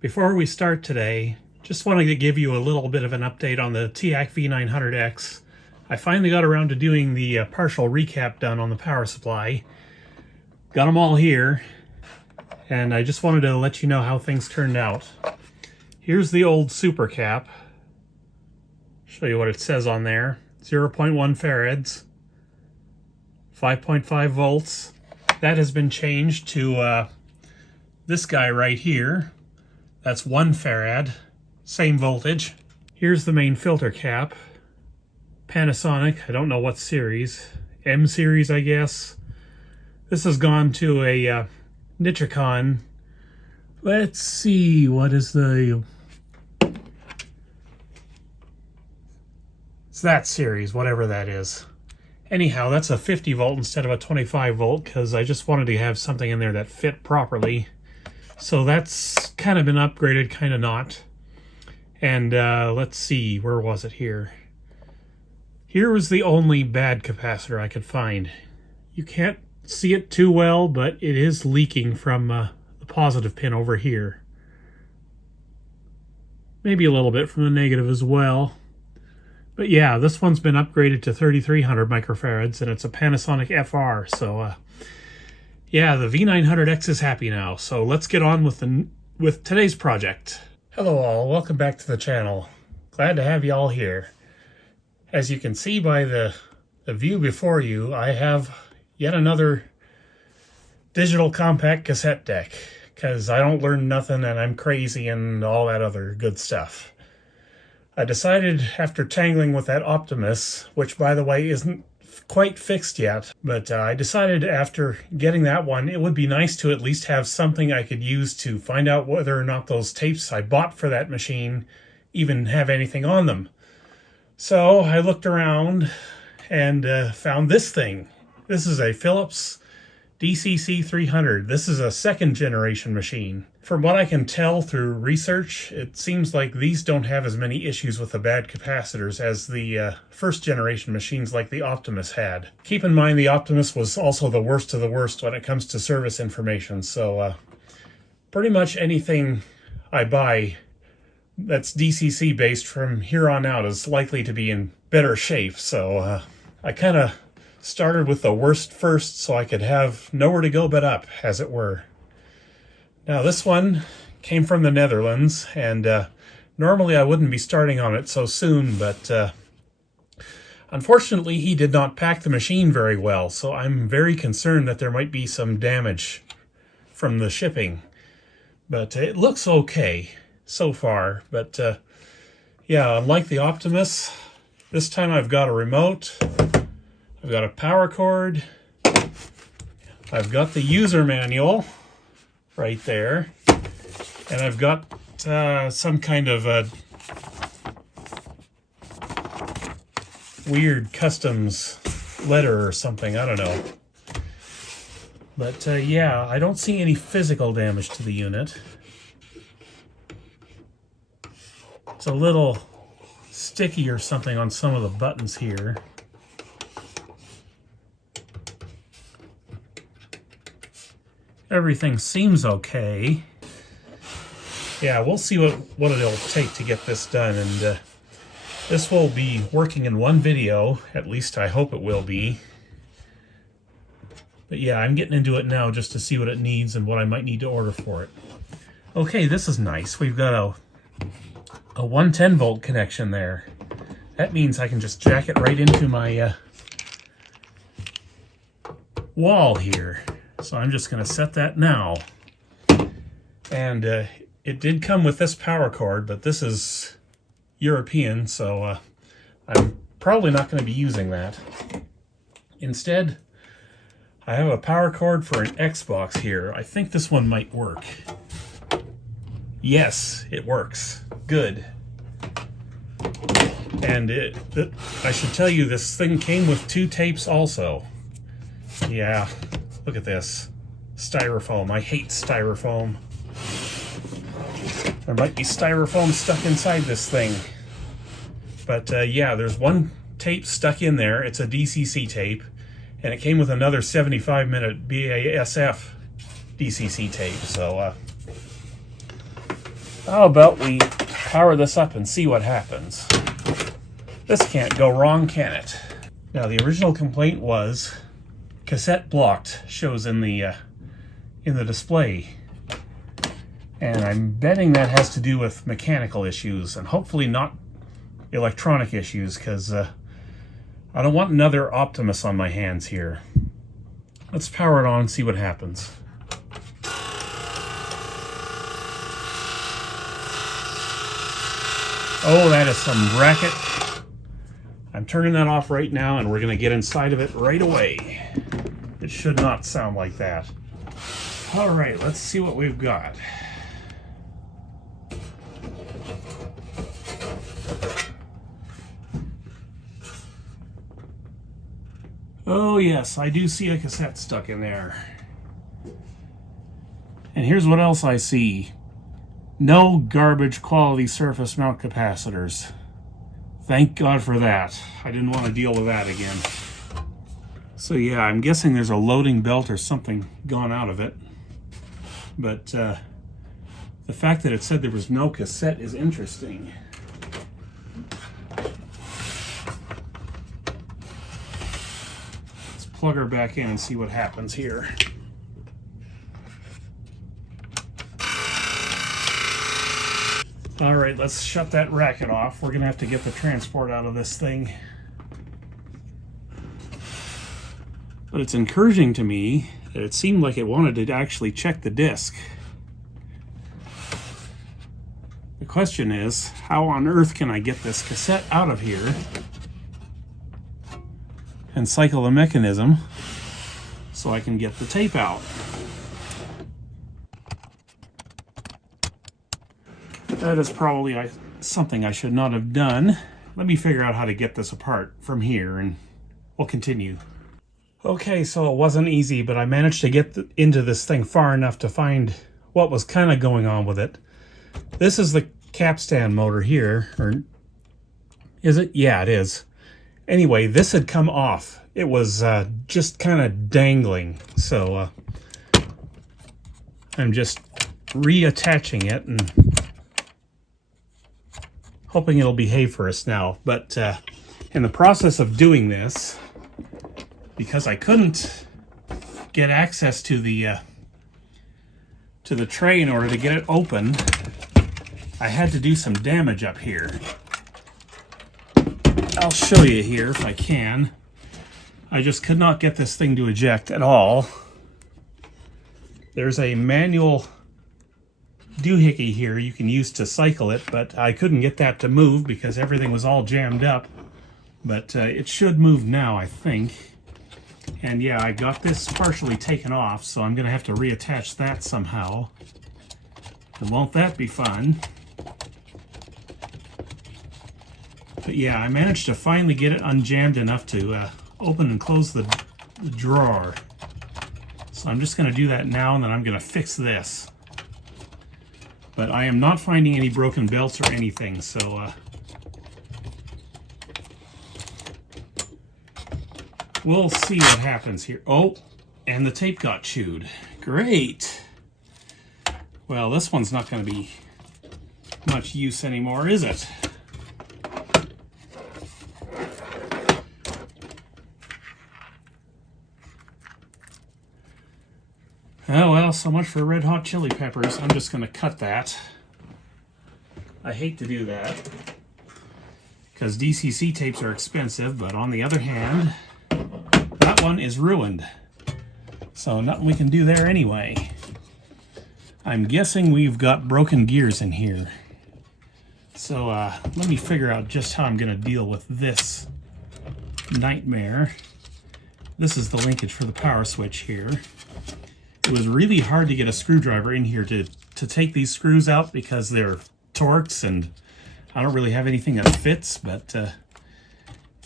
Before we start today, just wanted to give you a little bit of an update on the Teac V-900X. I finally got around to doing the partial recap done on the power supply. Got them all here, and I just wanted to let you know how things turned out. Here's the old super cap. Show you what it says on there. 0.1 farads, 5.5 volts. That has been changed to this guy right here. That's 1 farad, same voltage. Here's the main filter cap. Panasonic, I don't know what series. M series, I guess. This has gone to a Nikon. Let's see, what is the... It's that series, whatever that is. Anyhow, that's a 50 volt instead of a 25 volt because I just wanted to have something in there that fit properly. So that's kind of been upgraded, kind of not. And let's see, where was it here? Here was the only bad capacitor I could find. You can't see it too well, but it is leaking from the positive pin over here. Maybe a little bit from the negative as well. But yeah, this one's been upgraded to 3300 microfarads, and it's a Panasonic FR, so yeah, the V900X is happy now, so let's get on with today's project. Hello all, welcome back to the channel. Glad to have you all here. As you can see by the view before you, I have yet another digital compact cassette deck, because I don't learn nothing and I'm crazy and all that other good stuff. I decided after tangling with that Optimus, which by the way isn't quite fixed yet, but I decided after getting that one, it would be nice to at least have something I could use to find out whether or not those tapes I bought for that machine even have anything on them. So I looked around and found this thing. This is a Philips DCC-300. This is a second generation machine. From what I can tell through research, it seems like these don't have as many issues with the bad capacitors as the first generation machines like the Optimus had. Keep in mind the Optimus was also the worst of the worst when it comes to service information, so pretty much anything I buy that's DCC based from here on out is likely to be in better shape, so I kind of started with the worst first so I could have nowhere to go but up, as it were. Now this one came from the Netherlands, and normally I wouldn't be starting on it so soon, but unfortunately he did not pack the machine very well, so I'm very concerned that there might be some damage from the shipping. But it looks okay so far, but yeah, unlike the Optimus, this time I've got a remote, I've got a power cord, I've got the user manual right there, and I've got some kind of a weird customs letter or something, I don't know. But yeah, I don't see any physical damage to the unit. It's a little sticky or something on some of the buttons here. Everything seems okay. Yeah, we'll see what it'll take to get this done, and this will be working in one video, at least I hope it will be. But yeah, I'm getting into it now just to see what it needs and what I might need to order for it. Okay, this is nice. We've got a 110 volt connection there. That means I can just jack it right into my wall here. So I'm just going to set that now. And it did come with this power cord, but this is European, so I'm probably not going to be using that. Instead, I have a power cord for an Xbox here. I think this one might work. Yes, it works. Good. And I should tell you, this thing came with 2 tapes also. Yeah. Look at this. Styrofoam. I hate styrofoam. There might be styrofoam stuck inside this thing. But yeah, there's one tape stuck in there. It's a DCC tape. And it came with another 75-minute BASF DCC tape. So How about we power this up and see what happens? This can't go wrong, can it? Now, the original complaint was cassette blocked, shows in the display. And I'm betting that has to do with mechanical issues and hopefully not electronic issues, because I don't want another Optimus on my hands here. Let's power it on and see what happens. Oh, that is some racket. I'm turning that off right now, and we're going to get inside of it right away. It should not sound like that. All right, let's see what we've got. Oh yes, I do see a cassette stuck in there. And here's what else I see. No garbage quality surface mount capacitors. Thank God for that. I didn't want to deal with that again. So yeah, I'm guessing there's a loading belt or something gone out of it. But the fact that it said there was no cassette is interesting. Let's plug her back in and see what happens here. All right, let's shut that racket off. We're gonna have to get the transport out of this thing. But it's encouraging to me that it seemed like it wanted to actually check the disc. The question is, how on earth can I get this cassette out of here and cycle the mechanism so I can get the tape out? That is probably something I should not have done. Let me figure out how to get this apart from here, and we'll continue. Okay, so it wasn't easy, but I managed to get into this thing far enough to find what was kind of going on with it. This is the capstan motor here, or is it? Yeah, it is. Anyway, this had come off. It was just kind of dangling, so I'm just reattaching it and hoping it'll behave for us now. But in the process of doing this, because I couldn't get access to the tray in order to get it open, I had to do some damage up here. I'll show you here if I can. I just could not get this thing to eject at all. There's a manual doohickey here you can use to cycle it, but I couldn't get that to move because everything was all jammed up. But it should move now, I think. And yeah, I got this partially taken off, so I'm going to have to reattach that somehow. And won't that be fun? But yeah, I managed to finally get it unjammed enough to open and close the drawer. So I'm just going to do that now, and then I'm going to fix this. But I am not finding any broken belts or anything, so we'll see what happens here. Oh, and the tape got chewed. Great. Well, this one's not going to be much use anymore, is it? Oh well, so much for red hot chili peppers. I'm just going to cut that. I hate to do that because DCC tapes are expensive, but on the other hand, that one is ruined. So nothing we can do there anyway. I'm guessing we've got broken gears in here. So let me figure out just how I'm going to deal with this nightmare. This is the linkage for the power switch here. It was really hard to get a screwdriver in here to take these screws out because they're Torx and I don't really have anything that fits, but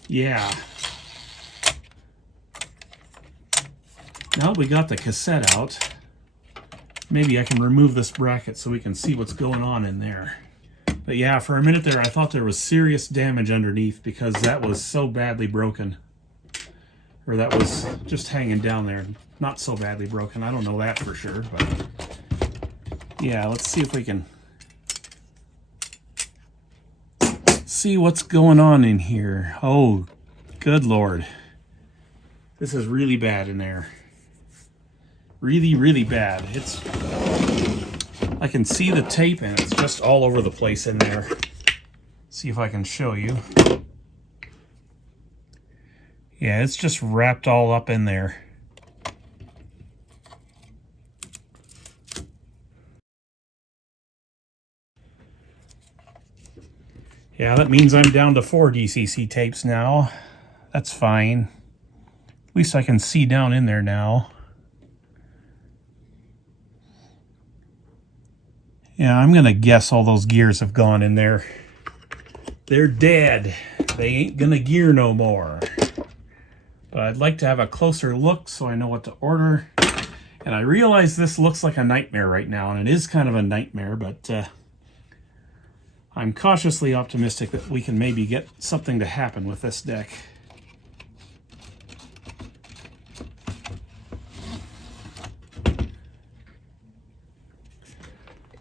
yeah. Now that we got the cassette out, maybe I can remove this bracket so we can see what's going on in there. But yeah, for a minute there I thought there was serious damage underneath because that was so badly broken. Or that was just hanging down there. Not so badly broken. I don't know that for sure, but yeah, let's see if we can see what's going on in here. Oh, good Lord. This is really bad in there. Really, really bad. I can see the tape and it's just all over the place in there. See if I can show you. Yeah, it's just wrapped all up in there. Yeah, that means I'm down to 4 DCC tapes now. That's fine. At least I can see down in there now. Yeah, I'm gonna guess all those gears have gone in there. They're dead. They ain't gonna gear no more. But I'd like to have a closer look so I know what to order. And I realize this looks like a nightmare right now, and it is kind of a nightmare, but I'm cautiously optimistic that we can maybe get something to happen with this deck.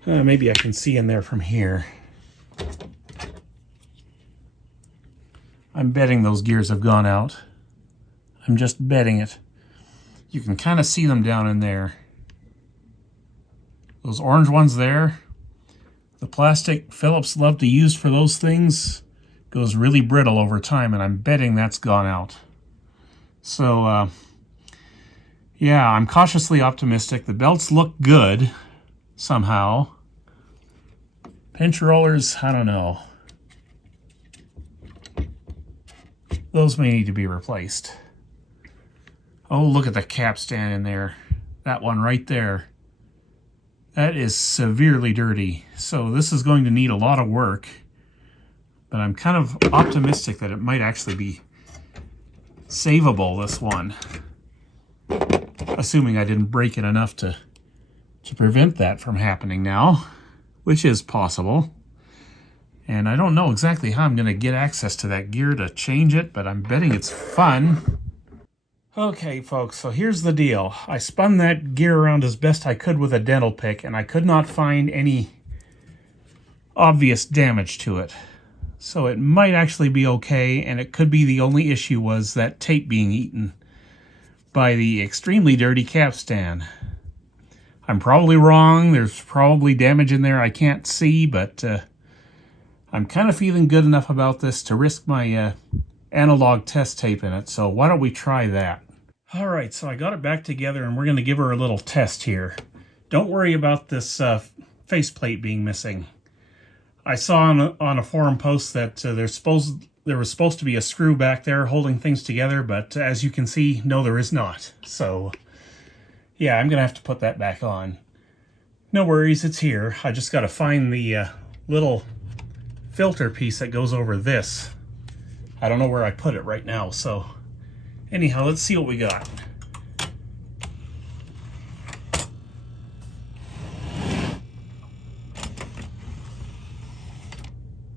Maybe I can see in there from here. I'm betting those gears have gone out. I'm just betting it. You can kind of see them down in there. Those orange ones there, the plastic Phillips love to use for those things goes really brittle over time, and I'm betting that's gone out. So, yeah, I'm cautiously optimistic. The belts look good somehow. Pinch rollers, I don't know. Those may need to be replaced. Oh, look at the capstan in there. That one right there. That is severely dirty. So this is going to need a lot of work. But I'm kind of optimistic that it might actually be savable, this one. Assuming I didn't break it enough to prevent that from happening now, which is possible. And I don't know exactly how I'm going to get access to that gear to change it, but I'm betting it's fun. Okay, folks, so here's the deal. I spun that gear around as best I could with a dental pick, and I could not find any obvious damage to it. So it might actually be okay, and it could be the only issue was that tape being eaten by the extremely dirty capstan. I'm probably wrong. There's probably damage in there I can't see, but I'm kind of feeling good enough about this to risk my analog test tape in it, so why don't we try that? Alright, so I got it back together and we're going to give her a little test here. Don't worry about this faceplate being missing. I saw on a forum post that there was supposed to be a screw back there holding things together, but as you can see, no, there is not. So, yeah, I'm going to have to put that back on. No worries, it's here. I just got to find the little filter piece that goes over this. I don't know where I put it right now, so anyhow, let's see what we got.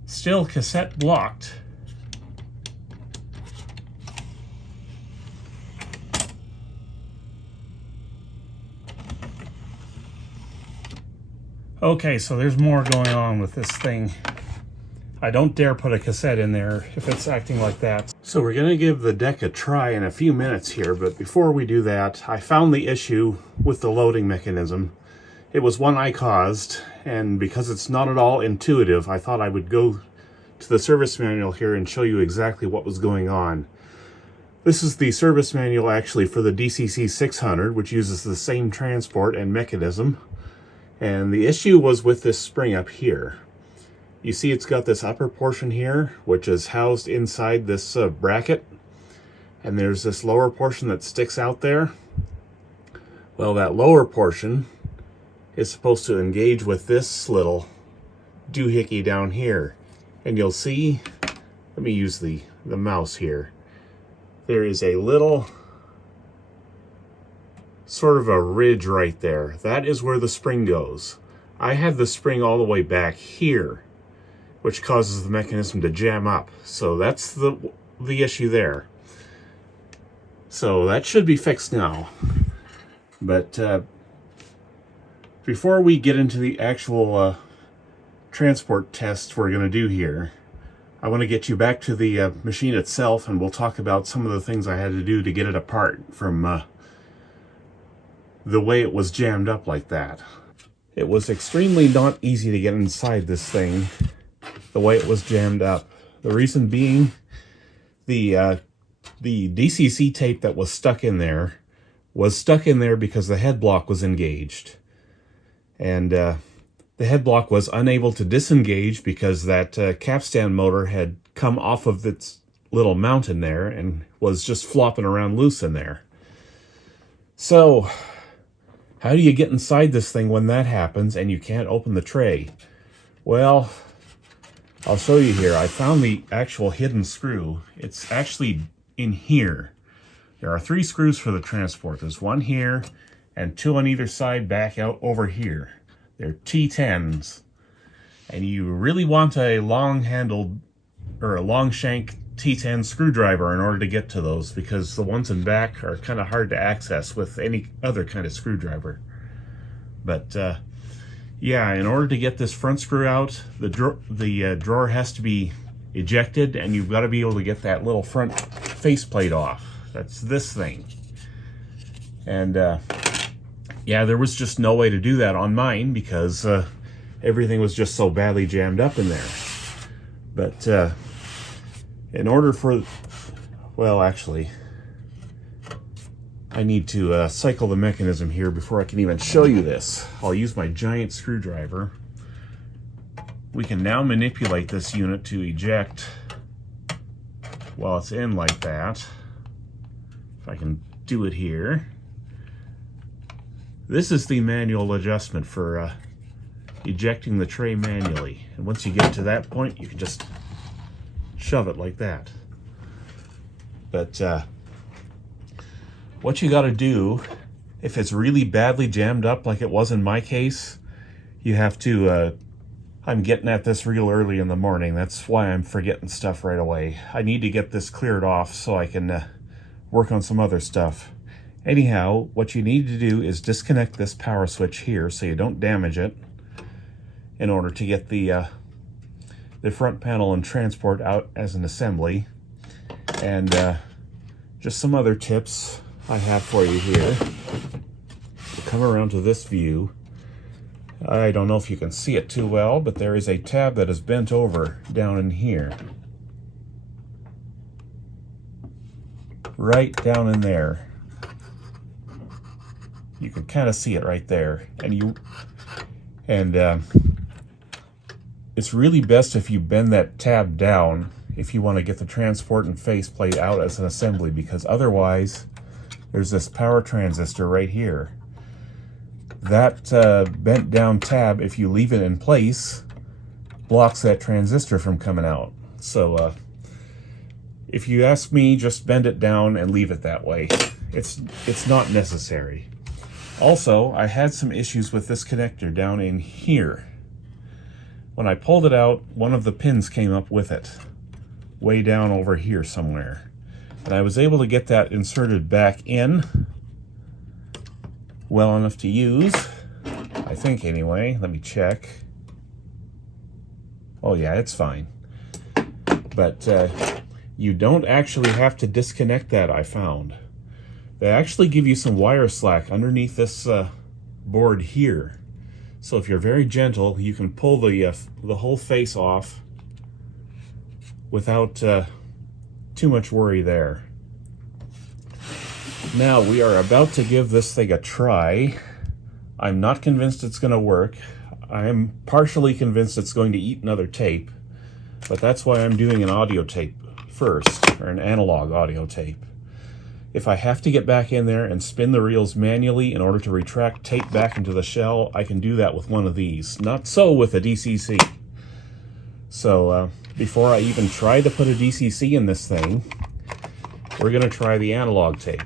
Still cassette blocked. Okay, so there's more going on with this thing. I don't dare put a cassette in there if it's acting like that. So we're going to give the deck a try in a few minutes here, but before we do that, I found the issue with the loading mechanism. It was one I caused, and because it's not at all intuitive, I thought I would go to the service manual here and show you exactly what was going on. This is the service manual actually for the DCC-300, which uses the same transport and mechanism. And the issue was with this spring up here. You see it's got this upper portion here, which is housed inside this bracket. And there's this lower portion that sticks out there. Well, that lower portion is supposed to engage with this little doohickey down here. And you'll see, let me use the mouse here. There is a little sort of a ridge right there. That is where the spring goes. I had the spring all the way back here, which causes the mechanism to jam up. So that's the issue there. So that should be fixed now. But before we get into the actual transport test we're going to do here, I want to get you back to the machine itself, and we'll talk about some of the things I had to do to get it apart from the way it was jammed up like that. It was extremely not easy to get inside this thing the way it was jammed up. The reason being, the DCC tape that was stuck in there because the head block was engaged. And the head block was unable to disengage because that capstan motor had come off of its little mount in there and was just flopping around loose in there. So, how do you get inside this thing when that happens and you can't open the tray? Well, I'll show you here. I found the actual hidden screw. It's actually in here. There are 3 screws for the transport. There's 1 here and 2 on either side back out over here. They're T10s. And you really want a long-handled or a long shank T10 screwdriver in order to get to those, because the ones in back are kind of hard to access with any other kind of screwdriver. But yeah, in order to get this front screw out, the drawer has to be ejected, and you've got to be able to get that little front faceplate off. That's this thing. And yeah, there was just no way to do that on mine because everything was just so badly jammed up in there. But in order for, well, actually, I need to cycle the mechanism here before I can even show you this. I'll use my giant screwdriver. We can now manipulate this unit to eject while it's in like that. If I can do it here. This is the manual adjustment for ejecting the tray manually. And once you get to that point, you can just shove it like that. But what you got to do, if it's really badly jammed up like it was in my case, you have to, I'm getting at this real early in the morning. That's why I'm forgetting stuff right away. I need to get this cleared off so I can work on some other stuff. Anyhow, what you need to do is disconnect this power switch here so you don't damage it in order to get the front panel and transport out as an assembly. And just some other tips I have for you here. We'll come around to this view. I don't know if you can see it too well, but there is a tab that is bent over down in here. Right down in there. You can kind of see it right there. And it's really best if you bend that tab down if you want to get the transport and faceplate out as an assembly, because otherwise there's this power transistor right here. That bent down tab, if you leave it in place, blocks that transistor from coming out. So if you ask me, just bend it down and leave it that way. It's not necessary. Also, I had some issues with this connector down in here. When I pulled it out, one of the pins came up with it, way down over here somewhere. And I was able to get that inserted back in well enough to use, I think anyway. Let me check. Oh yeah, it's fine. But you don't actually have to disconnect that, I found. They actually give you some wire slack underneath this board here. So if you're very gentle, you can pull the whole face off without too much worry there. Now we are about to give this thing a try. I'm not convinced it's going to work. I am partially convinced it's going to eat another tape, but that's why I'm doing an audio tape first, or an analog audio tape. If I have to get back in there and spin the reels manually in order to retract tape back into the shell, I can do that with one of these. Not so with a DCC. So before I even try to put a DCC in this thing, we're going to try the analog tape.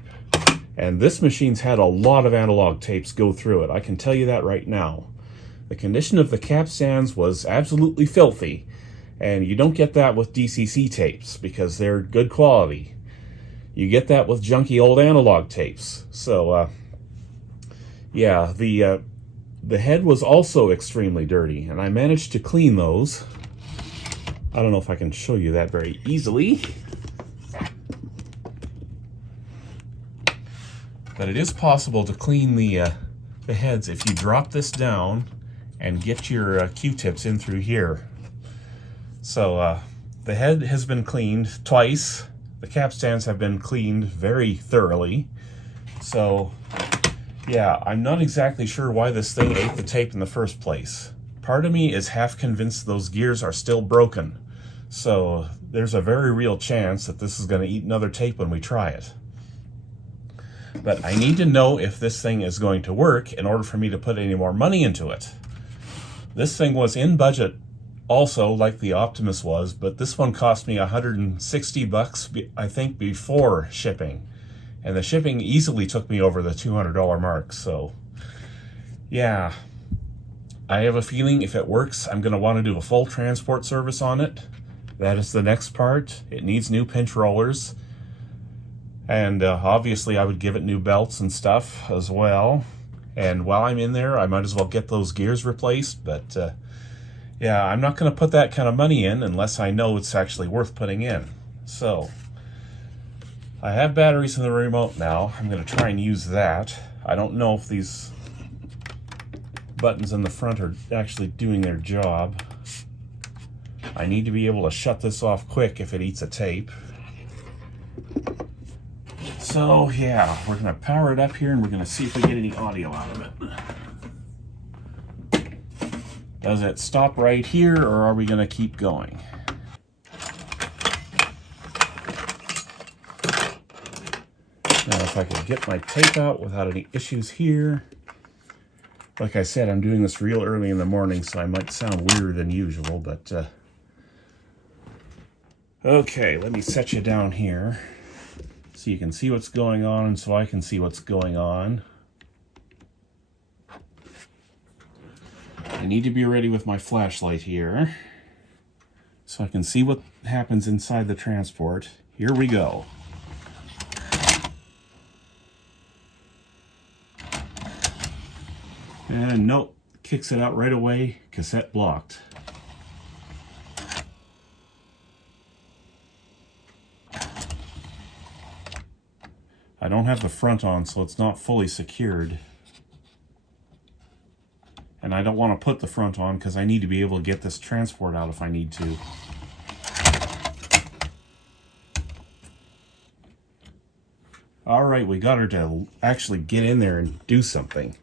And this machine's had a lot of analog tapes go through it. I can tell you that right now. The condition of the capstans was absolutely filthy. And you don't get that with DCC tapes because they're good quality. You get that with junky old analog tapes. So, yeah, the head was also extremely dirty, and I managed to clean those. I don't know if I can show you that very easily. But it is possible to clean the heads if you drop this down and get your Q-tips in through here. So the head has been cleaned twice. The capstans have been cleaned very thoroughly. So yeah, I'm not exactly sure why this thing ate the tape in the first place. Part of me is half convinced those gears are still broken. So there's a very real chance that this is going to eat another tape when we try it. But I need to know if this thing is going to work in order for me to put any more money into it. This thing was in budget also, like the Optimus was, but this one cost me $160, I think, before shipping. And the shipping easily took me over the $200 mark, so yeah. I have a feeling if it works, I'm going to want to do a full transport service on it. That is the next part. It needs new pinch rollers. And obviously I would give it new belts and stuff as well. And while I'm in there, I might as well get those gears replaced. But yeah, I'm not going to put that kind of money in unless I know it's actually worth putting in. So I have batteries in the remote now. I'm going to try and use that. I don't know if these buttons in the front are actually doing their job. I need to be able to shut this off quick if it eats a tape. So yeah, we're going to power it up here and we're going to see if we get any audio out of it. Does it stop right here or are we going to keep going? Now if I could get my tape out without any issues here. Like I said, I'm doing this real early in the morning, so I might sound weirder than usual, but okay, let me set you down here so you can see what's going on and so I can see what's going on. I need to be ready with my flashlight here so I can see what happens inside the transport. Here we go. And nope, kicks it out right away, cassette blocked. I don't have the front on, so it's not fully secured. And I don't want to put the front on because I need to be able to get this transport out if I need to. All right, we got her to actually get in there and do something.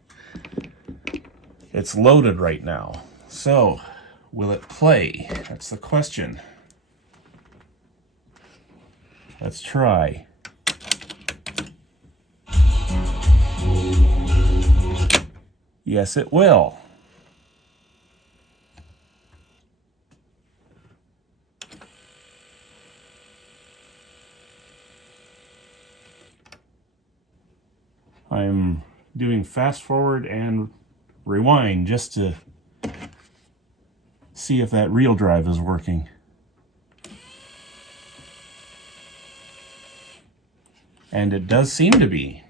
It's loaded right now. So, will it play? That's the question. Let's try. Yes, it will. I'm doing fast forward and rewind just to see if that reel drive is working. And it does seem to be.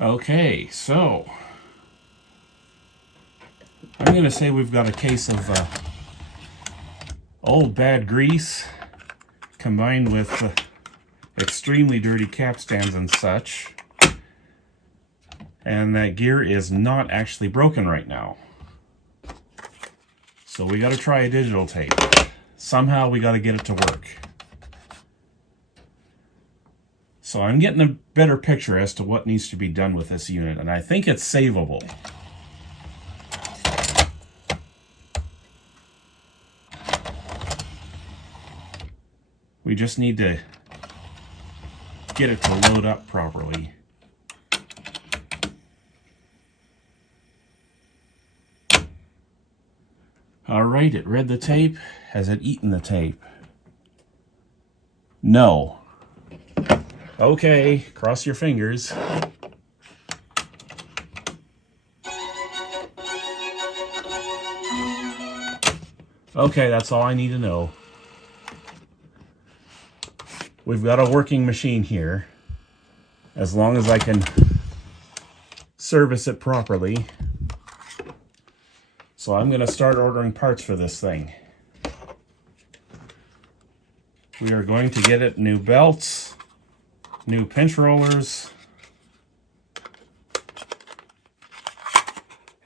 Okay, so I'm going to say we've got a case of old bad grease combined with extremely dirty capstans and such. And that gear is not actually broken right now. So we got to try a digital tape. Somehow we got to get it to work. So I'm getting a better picture as to what needs to be done with this unit, and I think it's savable. We just need to get it to load up properly. All right, it read the tape. Has it eaten the tape? No. Okay, cross your fingers. Okay, that's all I need to know. We've got a working machine here. As long as I can service it properly. So I'm going to start ordering parts for this thing. We are going to get it new belts, new pinch rollers,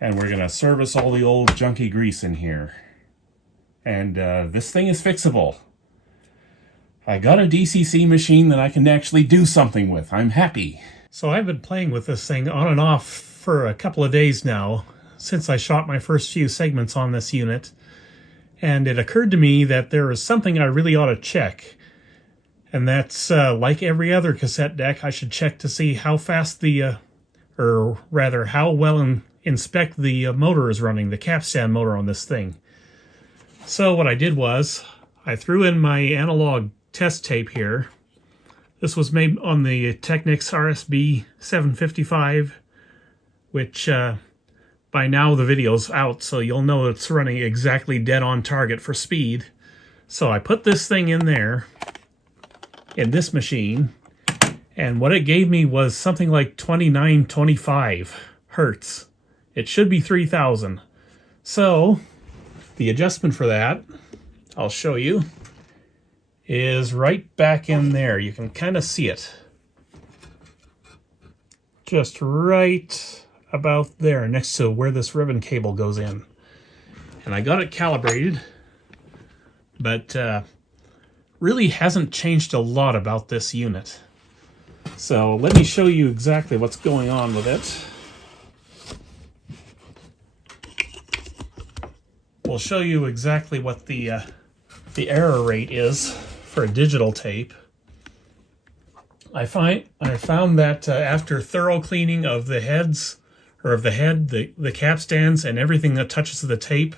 and we're going to service all the old junky grease in here. And this thing is fixable. I got a DCC machine that I can actually do something with. I'm happy. So I've been playing with this thing on and off for a couple of days now, since I shot my first few segments on this unit. And it occurred to me that there is something I really ought to check. And that's, like every other cassette deck, I should check to see how fast or rather how well inspect the motor is running, the Capstan motor on this thing. So what I did was, I threw in my analog test tape here. This was made on the Technics RS-B755, which by now the video's out, so you'll know it's running exactly dead on target for speed. So I put this thing in there, in this machine, and what it gave me was something like 2925 hertz. It should be 3000. So the adjustment for that, I'll show you, is right back in there. You can kind of see it. Just right about there, next to where this ribbon cable goes in. And I got it calibrated, but really hasn't changed a lot about this unit. So let me show you exactly what's going on with it. We'll show you exactly what the error rate is for a digital tape. I found that after thorough cleaning of the heads, or of the head, the capstans, and everything that touches the tape,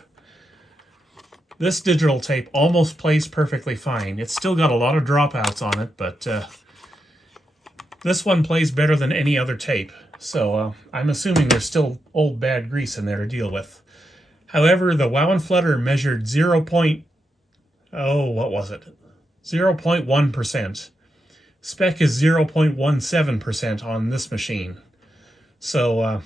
this digital tape almost plays perfectly fine. It's still got a lot of dropouts on it, but this one plays better than any other tape. So I'm assuming there's still old bad grease in there to deal with. However, the Wow and Flutter measured 0.1%. Spec is 0.17% on this machine. So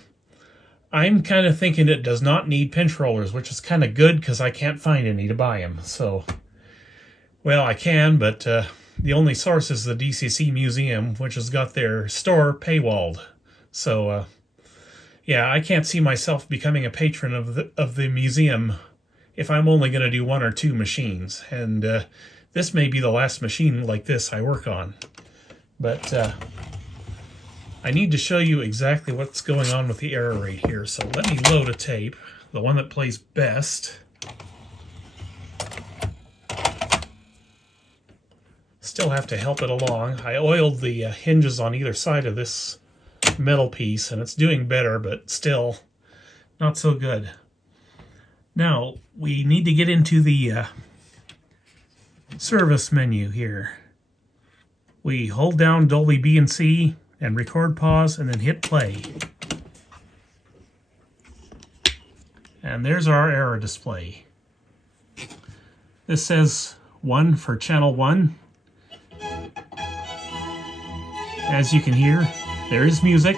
I'm kind of thinking it does not need pinch rollers, which is kind of good because I can't find any to buy them. So, well, I can, but the only source is the DCC Museum, which has got their store paywalled. So, yeah, I can't see myself becoming a patron of the museum if I'm only going to do one or two machines. And this may be the last machine like this I work on. But I need to show you exactly what's going on with the error rate here. So let me load a tape, the one that plays best. Still have to help it along. I oiled the hinges on either side of this metal piece, and it's doing better, but still not so good. Now, we need to get into the service menu here. We hold down Dolby B and C and record pause and then hit play. And there's our error display. This says 1 for channel 1. As you can hear, there is music.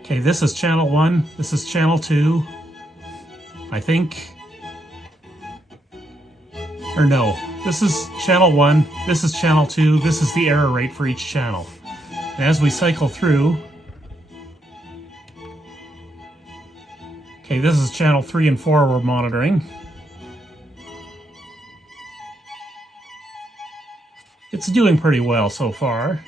Okay, this is channel 1, this is channel 2, I think. Or no, this is channel 1, this is channel 2, this is the error rate for each channel. And as we cycle through, okay, this is channel 3 and 4 we're monitoring. It's doing pretty well so far.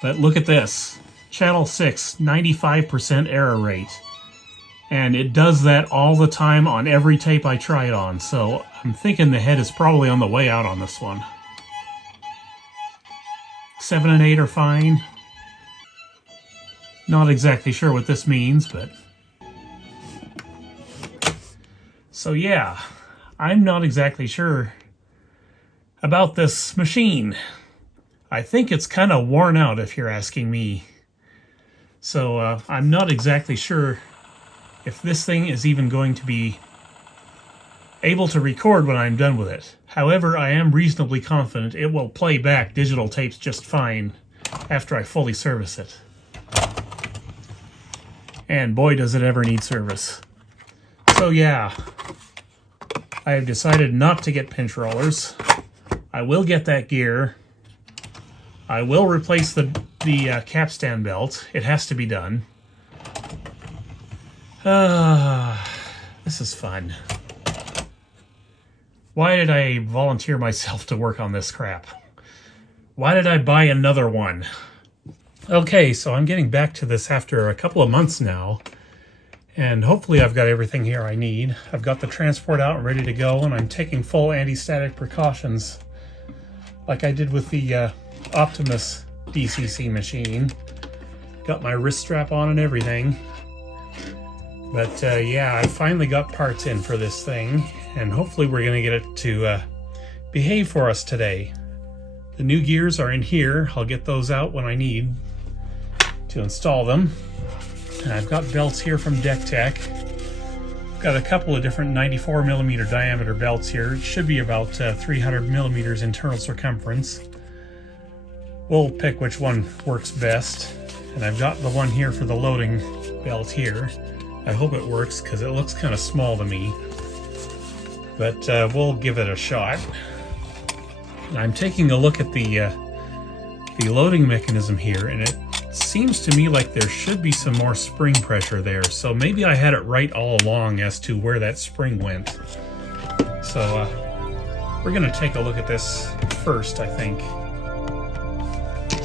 But look at this. Channel 6, 95% error rate. And it does that all the time on every tape I try it on. So I'm thinking the head is probably on the way out on this one. 7 and 8 are fine. Not exactly sure what this means, but... So yeah, I'm not exactly sure about this machine. I think it's kind of worn out if you're asking me. So I'm not exactly sure if this thing is even going to be able to record when I'm done with it. However, I am reasonably confident it will play back digital tapes just fine after I fully service it. And boy, does it ever need service. So yeah, I have decided not to get pinch rollers. I will get that gear. I will replace the capstan belt. It has to be done. This is fun. Why did I volunteer myself to work on this crap? Why did I buy another one? Okay, so I'm getting back to this after a couple of months now, and hopefully I've got everything here I need. I've got the transport out and ready to go, and I'm taking full anti-static precautions like I did with the Optimus DCC machine. Got my wrist strap on and everything. But yeah, I finally got parts in for this thing, and hopefully we're going to get it to behave for us today. The new gears are in here. I'll get those out when I need to install them. And I've got belts here from Teac. Got a couple of different 94mm diameter belts here. It should be about 300mm internal circumference. We'll pick which one works best. And I've got the one here for the loading belt here. I hope it works because it looks kind of small to me. But we'll give it a shot. And I'm taking a look at the loading mechanism here, and it seems to me like there should be some more spring pressure there. So maybe I had it right all along as to where that spring went. So we're going to take a look at this first, I think.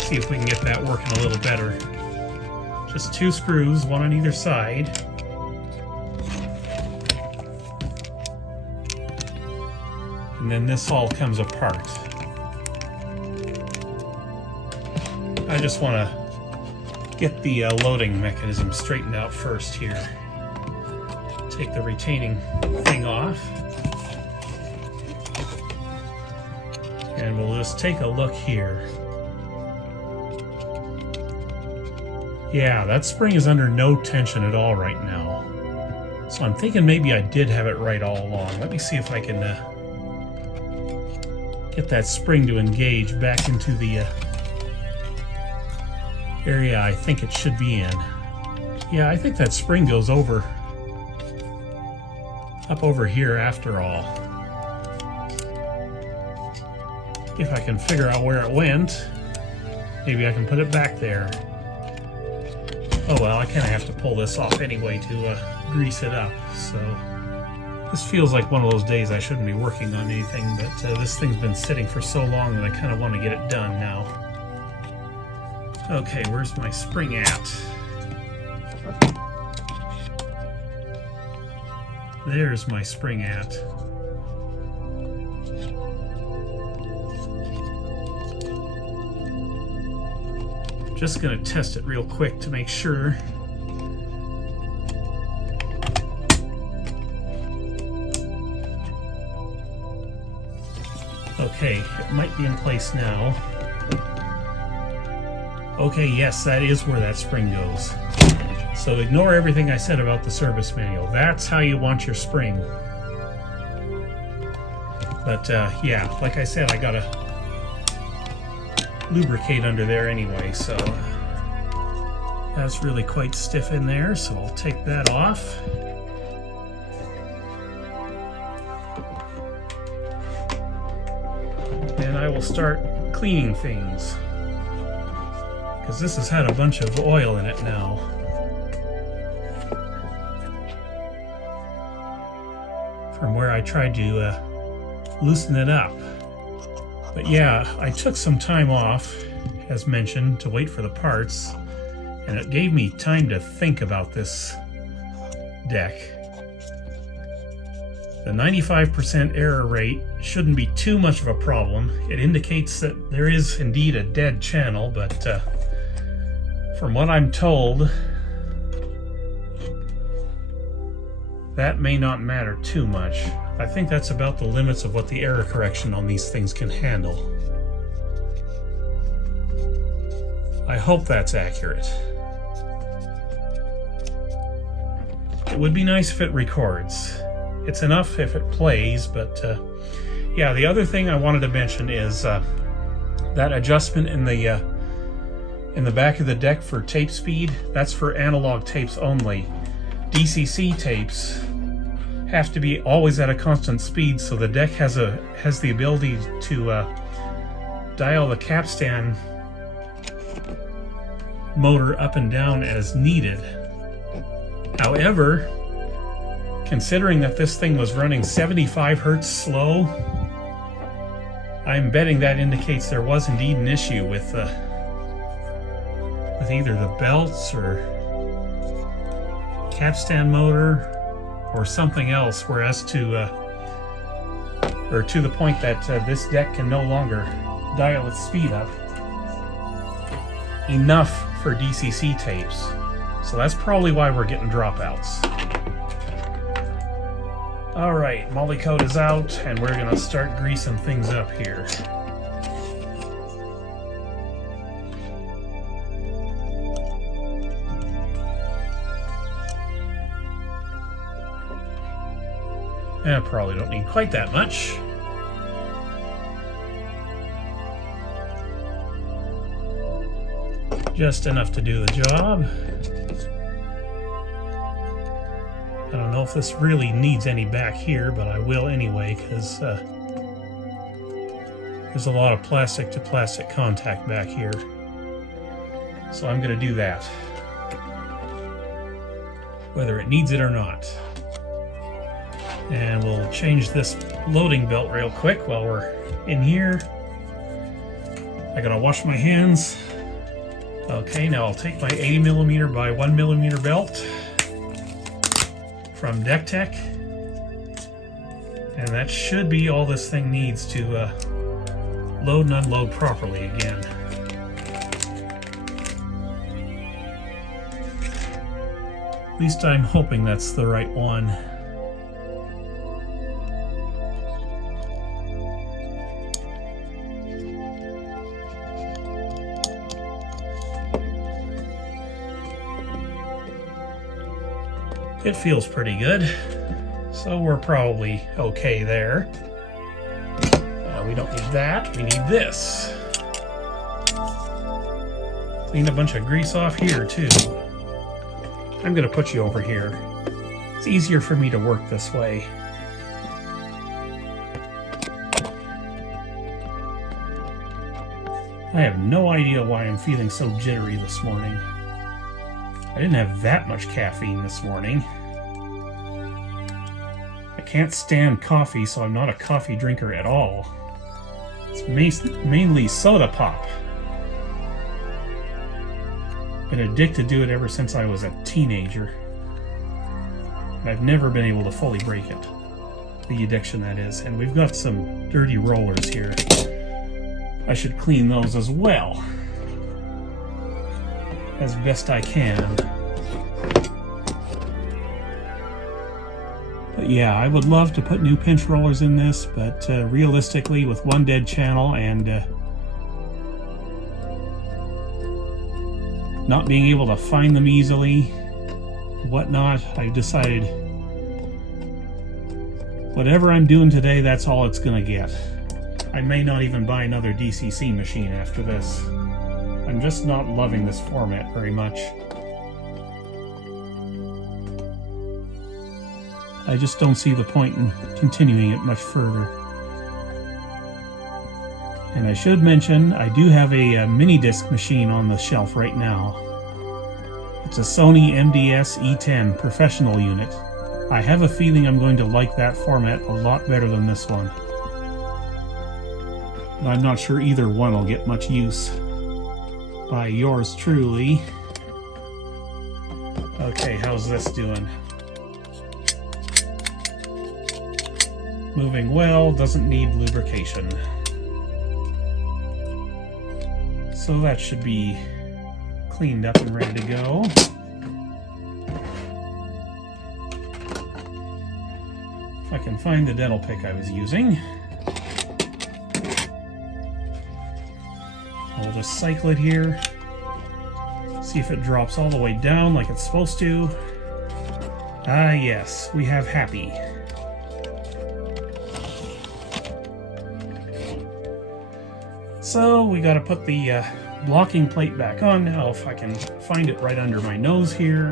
See if we can get that working a little better. Just 2 screws, one on either side. And then this all comes apart. I just want to get the loading mechanism straightened out first here. Take the retaining thing off. And we'll just take a look here. Yeah, that spring is under no tension at all right now. So I'm thinking maybe I did have it right all along. Let me see if I can get that spring to engage back into the area I think it should be in. Yeah, I think that spring goes up over here after all. If I can figure out where it went, maybe I can put it back there. Oh well, I kind of have to pull this off anyway to grease it up, so this feels like one of those days I shouldn't be working on anything, but this thing's been sitting for so long that I kind of want to get it done now. Okay, where's my spring at? There's my spring at. Just gonna test it real quick to make sure. Okay, it might be in place now. Okay, yes, that is where that spring goes. So ignore everything I said about the service manual. That's how you want your spring. But yeah, like I said, I gotta lubricate under there anyway, so that's really quite stiff in there, so I'll take that off. And I will start cleaning things, because this has had a bunch of oil in it now. From where I tried to loosen it up. But yeah, I took some time off, as mentioned, to wait for the parts, and it gave me time to think about this deck. The 95% error rate shouldn't be too much of a problem. It indicates that there is indeed a dead channel, but from what I'm told, that may not matter too much. I think that's about the limits of what the error correction on these things can handle. I hope that's accurate. It would be nice if it records. It's enough if it plays, but yeah, the other thing I wanted to mention is that adjustment in in the back of the deck for tape speed, that's for analog tapes only. DCC tapes have to be always at a constant speed, so the deck has the ability to dial the capstan motor up and down as needed. However, considering that this thing was running 75 hertz slow, I'm betting that indicates there was indeed an issue with either the belts or capstan motor or something else, whereas to the point that this deck can no longer dial its speed up enough for DCC tapes. So that's probably why we're getting dropouts. Alright, moly coat is out, and we're going to start greasing things up here. I probably don't need quite that much. Just enough to do the job. I don't know if this really needs any back here, but I will anyway, because there's a lot of plastic to plastic contact back here. So I'm going to do that, whether it needs it or not. And we'll change this loading belt real quick while we're in here. I gotta wash my hands. Okay, now I'll take my 80mm by 1mm belt from Tech, and that should be all this thing needs to load and unload properly again. At least I'm hoping that's the right one. It feels pretty good, so we're probably okay there. We don't need that, we need this. Clean a bunch of grease off here too. I'm gonna put you over here. It's easier for me to work this way. I have no idea why I'm feeling so jittery this morning. I didn't have that much caffeine this morning. I can't stand coffee, so I'm not a coffee drinker at all. It's mainly soda pop. Been addicted to it ever since I was a teenager. And I've never been able to fully break it. The addiction, that is. And we've got some dirty rollers here. I should clean those as well, as best I can. But yeah, I would love to put new pinch rollers in this, but realistically, with one dead channel and not being able to find them easily, whatnot, I've decided whatever I'm doing today, that's all it's gonna get. I may not even buy another DCC machine after this. I'm just not loving this format very much. I just don't see the point in continuing it much further. And I should mention, I do have a mini disc machine on the shelf right now. It's a Sony MDS E10 professional unit. I have a feeling I'm going to like that format a lot better than this one. I'm not sure either one will get much use by yours truly. Okay, how's this doing? Moving well, doesn't need lubrication. So that should be cleaned up and ready to go. If I can find the dental pick I was using. I'll just cycle it here. See if it drops all the way down like it's supposed to. Ah yes, we have happy. So we got to put the blocking plate back on now, if I can find it right under my nose here.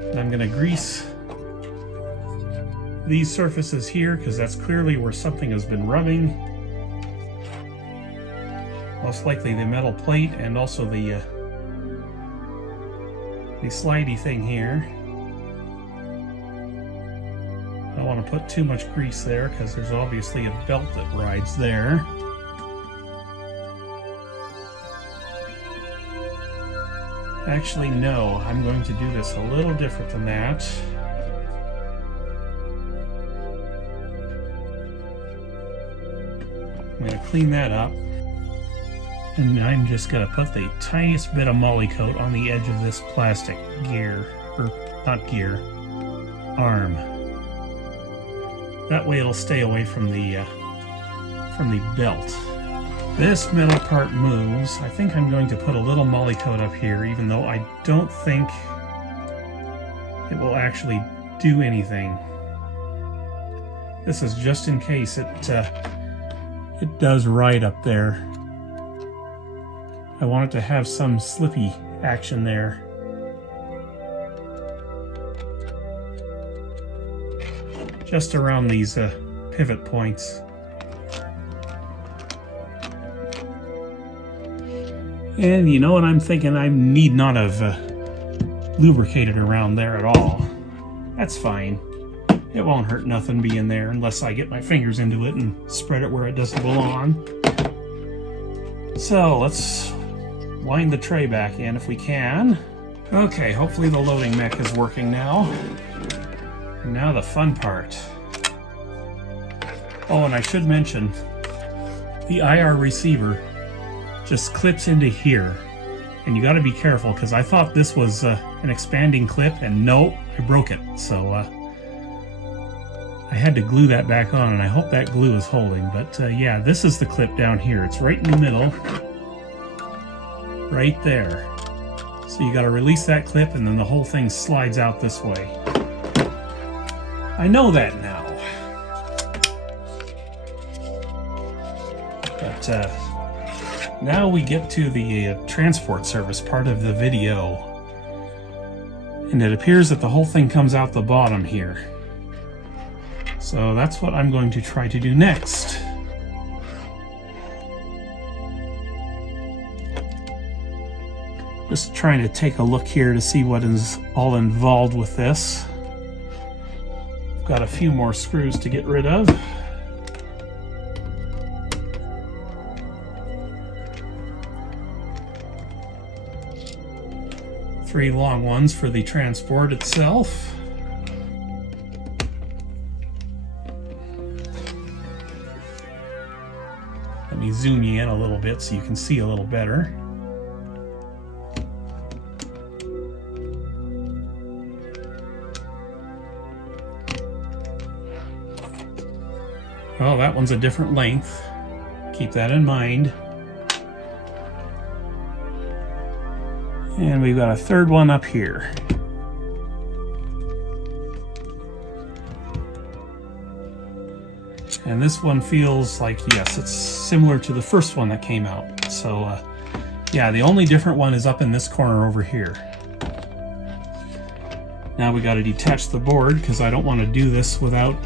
And I'm going to grease these surfaces here because that's clearly where something has been rubbing. Most likely the metal plate and also the slidey thing here. I don't want to put too much grease there because there's obviously a belt that rides there. Actually, no, I'm going to do this a little different than that. I'm going to clean that up. And I'm just going to put the tiniest bit of moly coat on the edge of this plastic gear, or not gear, arm. That way it'll stay away from the belt. This metal part moves. I think I'm going to put a little moly coat up here, even though I don't think it will actually do anything. This is just in case it does ride up there. I want it to have some slippy action there. Just around these pivot points. And you know what I'm thinking? I need not have lubricated around there at all. That's fine. It won't hurt nothing being there unless I get my fingers into it and spread it where it doesn't belong. So let's wind the tray back in if we can. Okay, hopefully the loading mech is working now. And now the fun part. Oh, and I should mention, the IR receiver just clips into here. And you gotta be careful, because I thought this was an expanding clip, and no, I broke it. So I had to glue that back on, and I hope that glue is holding. But yeah, this is the clip down here. It's right in the middle. Right there. So you gotta release that clip, and then the whole thing slides out this way. I know that now. But now we get to the transport service part of the video. And it appears that the whole thing comes out the bottom here. So that's what I'm going to try to do next. Just trying to take a look here to see what is all involved with this. Got a few more screws to get rid of. Three long ones for the transport itself. Let me zoom you in a little bit so you can see a little better. Well, that one's a different length. Keep that in mind. And we've got a third one up here. And this one feels like, yes, it's similar to the first one that came out. So, yeah, the only different one is up in this corner over here. Now we got to detach the board because I don't want to do this without...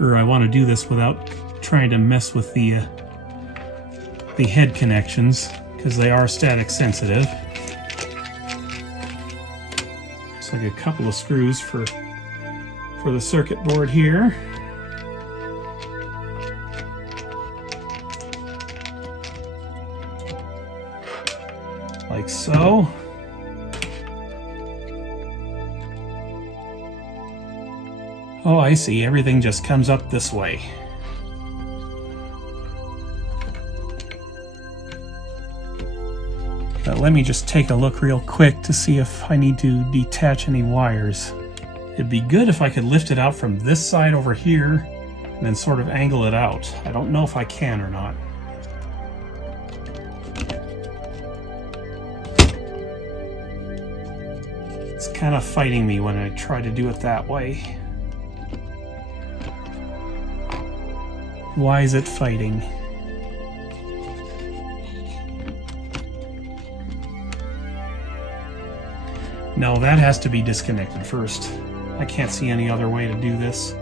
I want to do this without trying to mess with the head connections, because they are static sensitive. Looks like a couple of screws for the circuit board here. Like so. Oh, I see. Everything just comes up this way. But let me just take a look real quick to see if I need to detach any wires. It'd be good if I could lift it out from this side over here and then sort of angle it out. I don't know if I can or not. It's kind of fighting me when I try to do it that way. Why is it fighting? No, that has to be disconnected first. I can't see any other way to do this.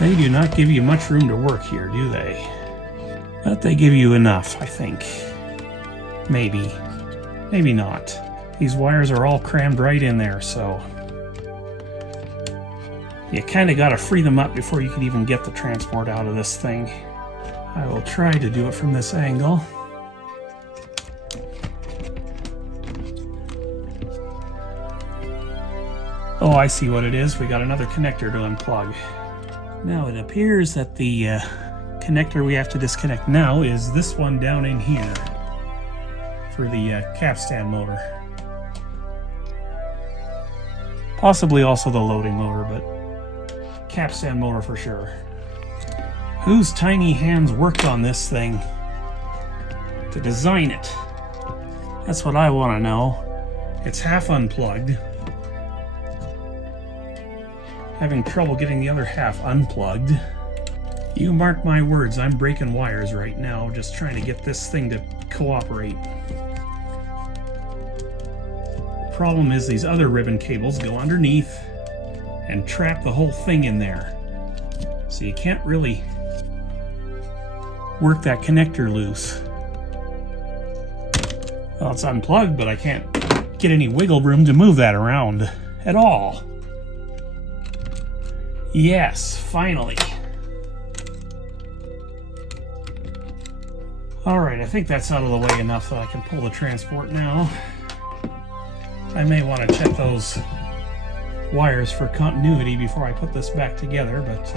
They do not give you much room to work here, do they? But they give you enough, I think. Maybe. Maybe not. These wires are all crammed right in there, so... you kind of got to free them up before you can even get the transport out of this thing. I will try to do it from this angle. Oh, I see what it is. We got another connector to unplug. Now it appears that the connector we have to disconnect now is this one down in here for the capstan motor. Possibly also the loading motor, but capstan motor for sure. Whose tiny hands worked on this thing to design it? That's what I want to know. It's half unplugged. Having trouble getting the other half unplugged. You mark my words, I'm breaking wires right now, just trying to get this thing to cooperate. The problem is these other ribbon cables go underneath and trap the whole thing in there. So you can't really work that connector loose. Well, it's unplugged, but I can't get any wiggle room to move that around at all. Yes, finally. Alright, I think that's out of the way enough that I can pull the transport now. I may want to check those wires for continuity before I put this back together, but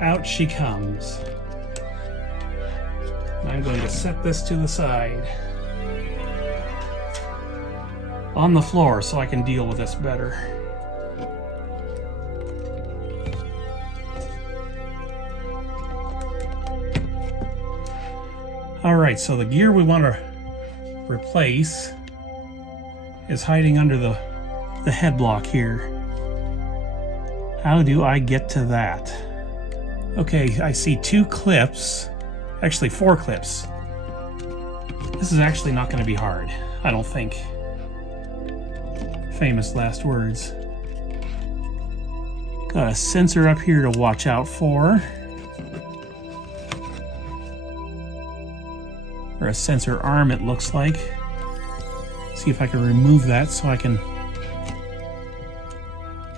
out she comes. I'm going to set this to the side. On the floor so I can deal with this better. Alright, so the gear we want to replace is hiding under the head block here. How do I get to that? Okay, I see 2 clips, actually 4 clips. This is actually not going to be hard, I don't think. Famous last words. Got a sensor up here to watch out for. Or a sensor arm, it looks like. See if I can remove that so I can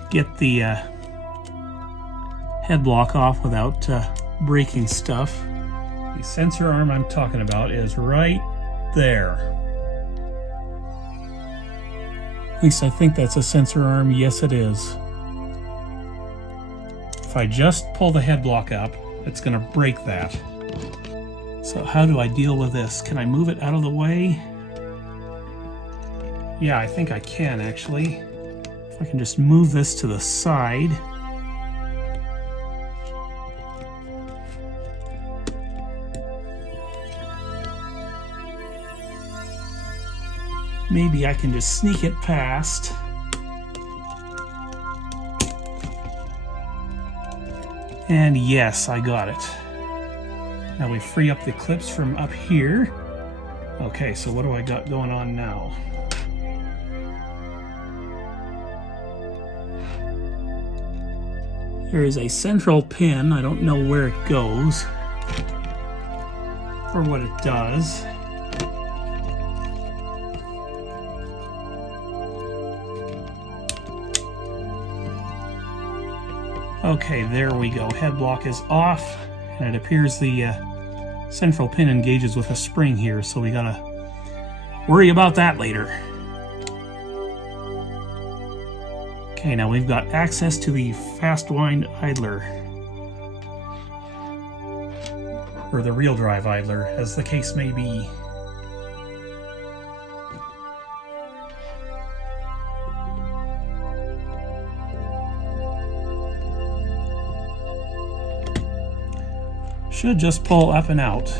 get the head block off without breaking stuff. The sensor arm I'm talking about is right there. At least I think that's a sensor arm. Yes, it is. If I just pull the head block up, it's going to break that. So how do I deal with this? Can I move it out of the way? Yeah, I think I can actually. If I can just move this to the side. Maybe I can just sneak it past. And yes, I got it. Now we free up the clips from up here. Okay, so what do I got going on now? There is a central pin. I don't know where it goes or what it does. Okay, there we go. Head block is off, and it appears the central pin engages with a spring here, so we gotta worry about that later. Okay, now we've got access to the fast wind idler. or the real drive idler, as the case may be. Should just pull up and out.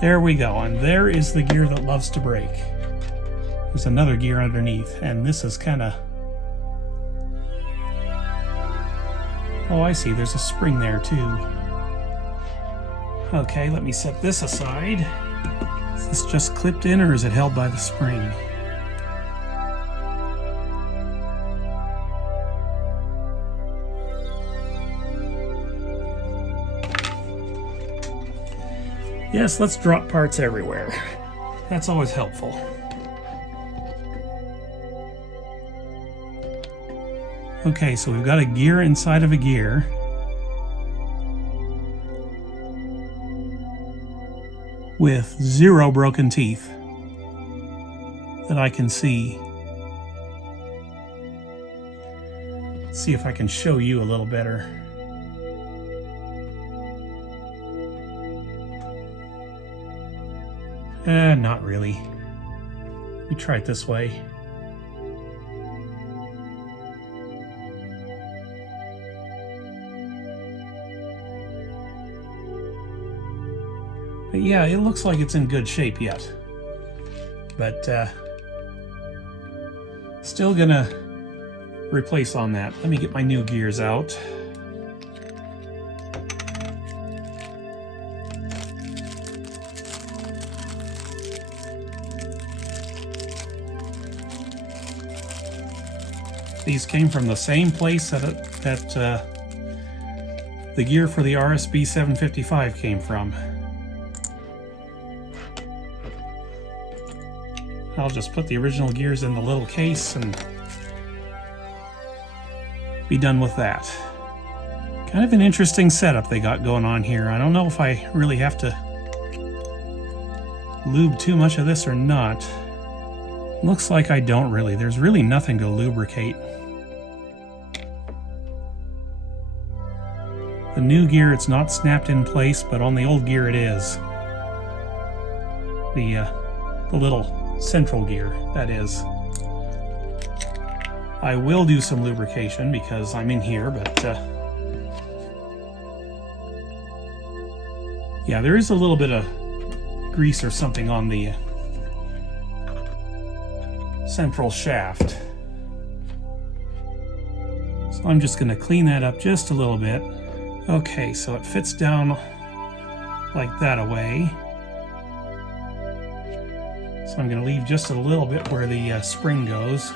There we go, and there is the gear that loves to break. There's another gear underneath, and this is kind of... Oh, I see, there's a spring there too. Okay, let me set this aside. Is this just clipped in, or is it held by the spring? Yes, let's drop parts everywhere. That's always helpful. Okay, so we've got a gear inside of a gear. With 0 broken teeth that I can see. Let's see if I can show you a little better. Not really. We try it this way. But yeah, it looks like it's in good shape yet. But still gonna replace on that. Let me get my new gears out. These came from the same place that the gear for the RS-B755 came from. I'll just put the original gears in the little case and be done with that. Kind of an interesting setup they got going on here. I don't know if I really have to lube too much of this or not. Looks like I don't really. There's really nothing to lubricate. The new gear, it's not snapped in place, but on the old gear it is. The little central gear, that is. I will do some lubrication because I'm in here, but yeah, there is a little bit of grease or something on the central shaft. So I'm just going to clean that up just a little bit. Okay, so it fits down like that away. So I'm going to leave just a little bit where the spring goes.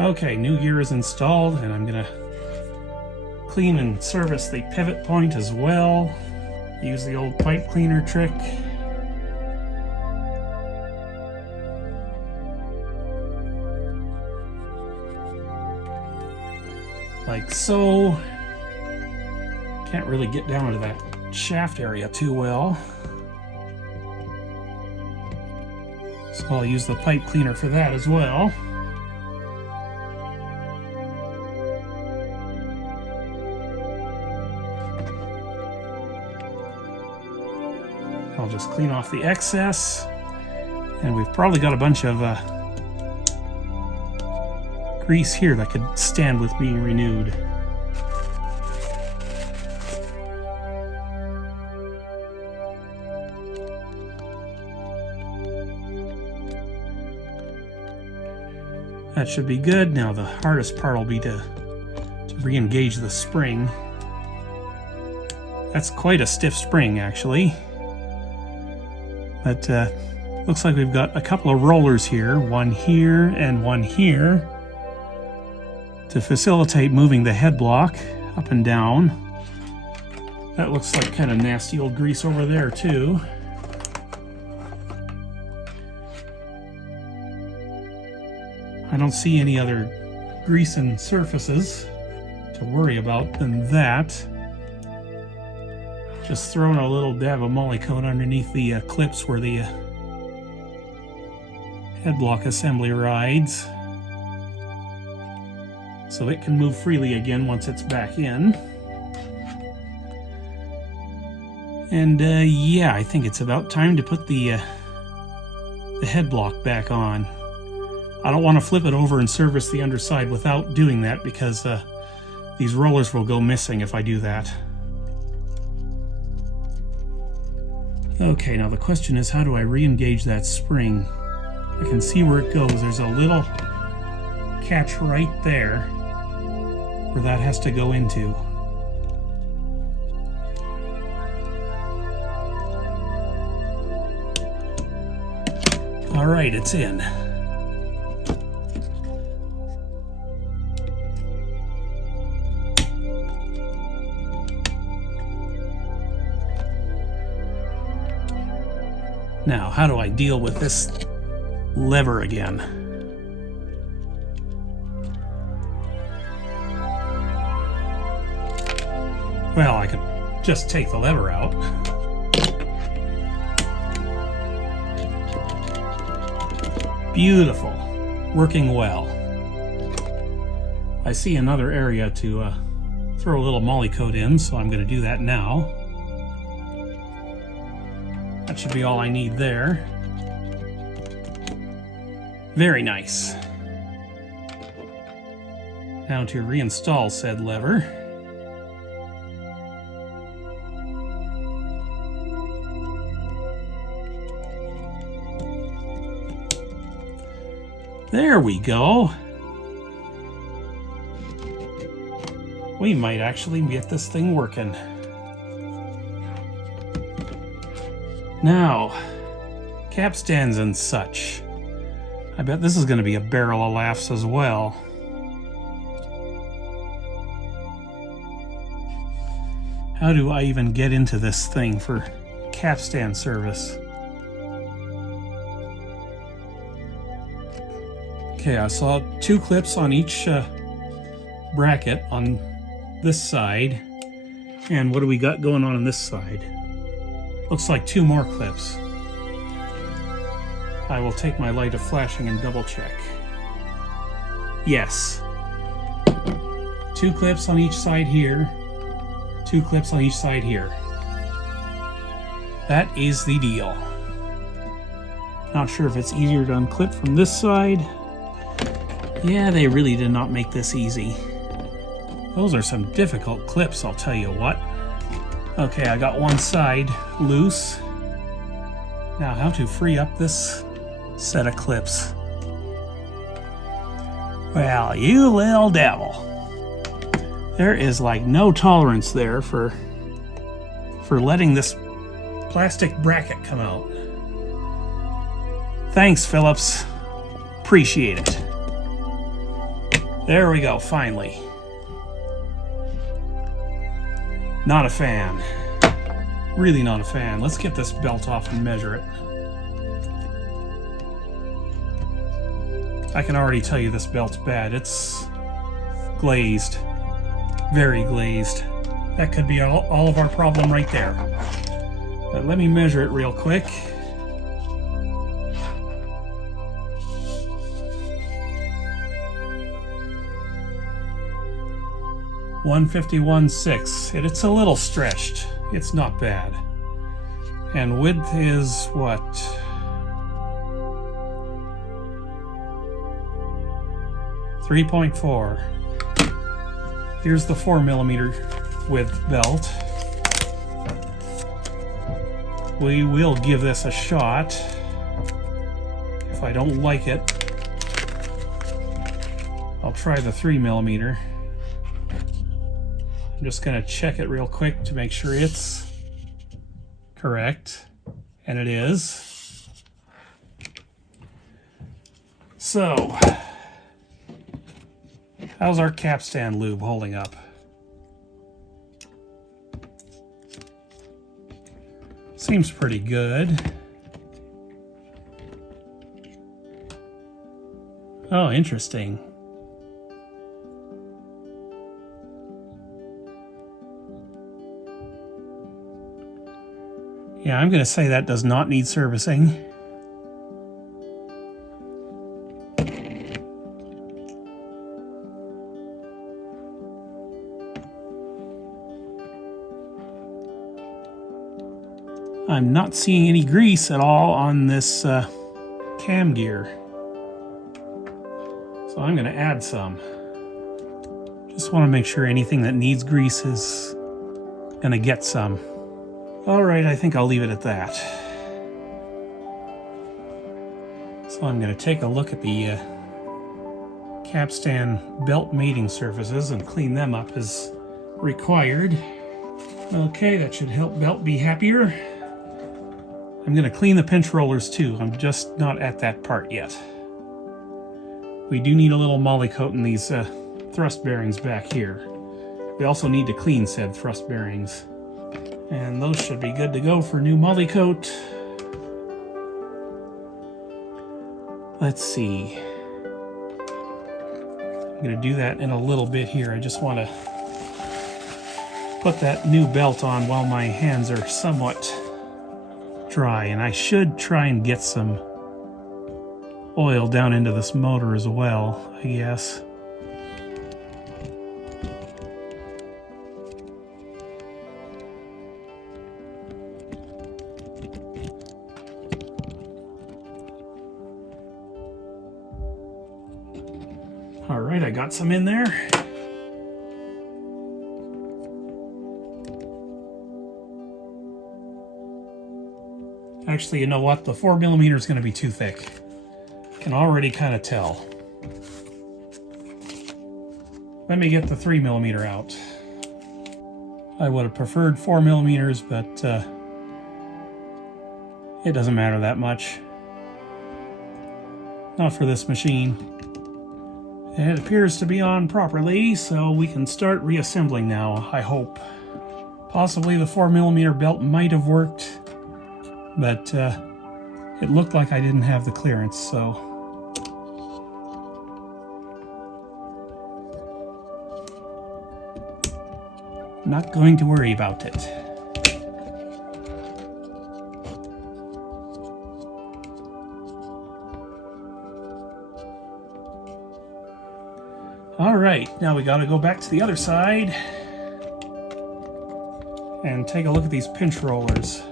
Okay, new gear is installed, and I'm going to clean and service the pivot point as well. Use the old pipe cleaner trick. Like so. Can't really get down to that shaft area too well. So I'll use the pipe cleaner for that as well. I'll just clean off the excess, and we've probably got a bunch of grease here that could stand with being renewed. That should be good. Now the hardest part will be to re-engage the spring. That's quite a stiff spring, actually. But looks like we've got a couple of rollers here, one here and one here, to facilitate moving the head block up and down. That looks like kind of nasty old grease over there too. I don't see any other grease and surfaces to worry about than that. Just throwing a little dab of moly coat underneath the clips where the head block assembly rides, so it can move freely again once it's back in. And yeah, I think it's about time to put the head block back on. I don't want to flip it over and service the underside without doing that, because these rollers will go missing if I do that. Okay, now the question is, how do I re-engage that spring? I can see where it goes. There's a little catch right there where that has to go into. All right, it's in. Now, how do I deal with this lever again? Well, I could just take the lever out. Beautiful. Working well. I see another area to throw a little moly coat in, so I'm going to do that now. That should be all I need there. Very nice. Now to reinstall said lever. There we go. We might actually get this thing working. Now, capstans and such. I bet this is going to be a barrel of laughs as well. How do I even get into this thing for capstan service? Okay, I saw 2 clips on each bracket on this side. And what do we got going on this side? Looks like 2 more clips. I will take my light of flashing and double check. Yes. 2 clips on each side here. 2 clips on each side here. That is the deal. Not sure if it's easier to unclip from this side. Yeah, they really did not make this easy. Those are some difficult clips, I'll tell you what. Okay, I got one side loose. Now, how to free up this set of clips? Well, you little devil. There is like no tolerance there for letting this plastic bracket come out. Thanks, Phillips. Appreciate it. There we go, finally. Not a fan. Really not a fan. Let's get this belt off and measure it. I can already tell you this belt's bad. It's glazed. Very glazed. That could be all of our problem right there. But let me measure it real quick. $151.6. It's a little stretched. It's not bad. And width is what? .4. Here's the 4mm width belt. We will give this a shot. If I don't like it, I'll try the 3mm. I'm just going to check it real quick to make sure it's correct. And it is. So, how's our capstan lube holding up? Seems pretty good. Oh, interesting. Yeah, I'm going to say that does not need servicing. I'm not seeing any grease at all on this cam gear. So I'm going to add some. Just want to make sure anything that needs grease is going to get some. Alright, I think I'll leave it at that. So I'm going to take a look at the Capstan belt mating surfaces and clean them up as required. Okay, that should help belt be happier. I'm going to clean the pinch rollers too. I'm just not at that part yet. We do need a little moly coat in these thrust bearings back here. We also need to clean said thrust bearings. And those should be good to go for new moly coat. Let's see. I'm going to do that in a little bit here. I just want to put that new belt on while my hands are somewhat dry, and I should try and get some oil down into this motor as well, I guess. All right, I got some in there. Actually, you know what? The 4mm is going to be too thick. Can already kind of tell. Let me get the 3mm out. I would have preferred 4mm, but it doesn't matter that much. Not for this machine. And it appears to be on properly, so we can start reassembling now, I hope. Possibly the 4mm belt might have worked, but it looked like I didn't have the clearance, so... not going to worry about it. Alright, now we gotta go back to the other side and take a look at these pinch rollers.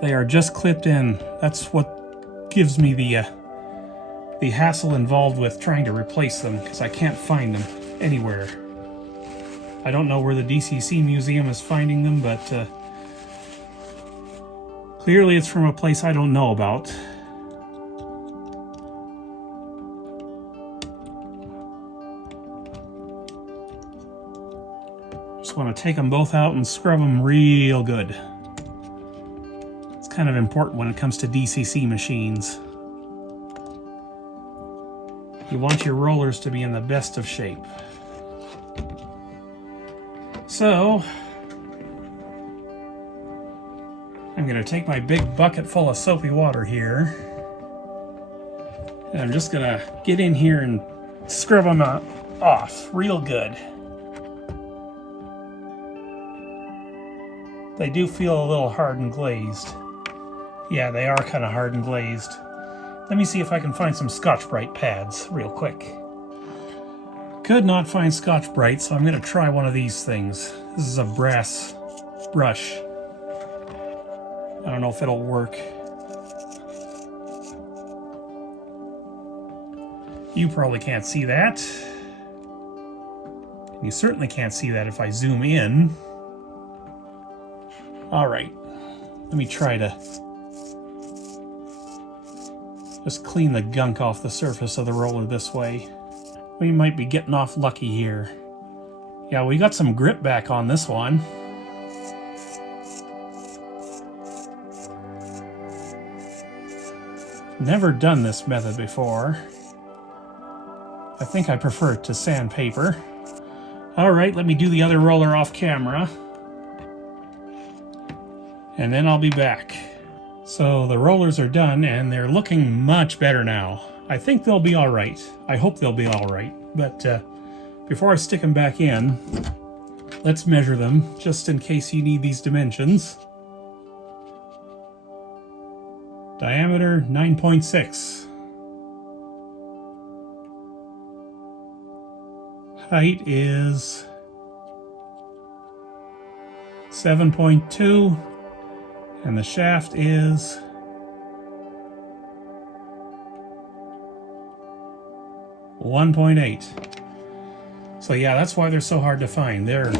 They are just clipped in. That's what gives me the hassle involved with trying to replace them, because I can't find them anywhere. I don't know where the DCC museum is finding them, but clearly it's from a place I don't know about. Just want to take them both out and scrub them real good. It's kind of important when it comes to DCC machines. You want your rollers to be in the best of shape. So, I'm going to take my big bucket full of soapy water here, and I'm just going to get in here and scrub them off real good. They do feel a little hard and glazed. Yeah, they are kind of hard and glazed. Let me see if I can find some Scotch-Brite pads real quick. Could not find Scotch-Brite, so I'm going to try one of these things. This is a brass brush. I don't know if it'll work. You probably can't see that. You certainly can't see that if I zoom in. Alright, let me try to just clean the gunk off the surface of the roller this way. We might be getting off lucky here. Yeah, we got some grip back on this one. Never done this method before. I think I prefer it to sandpaper. Alright, let me do the other roller off camera. and then I'll be back. So the rollers are done and they're looking much better now. I think they'll be all right. I hope they'll be all right. But before I stick them back in, let's measure them just in case you need these dimensions. Diameter 9.6. Height is 7.2, and the shaft is 1.8. So yeah, that's why they're so hard to find. They're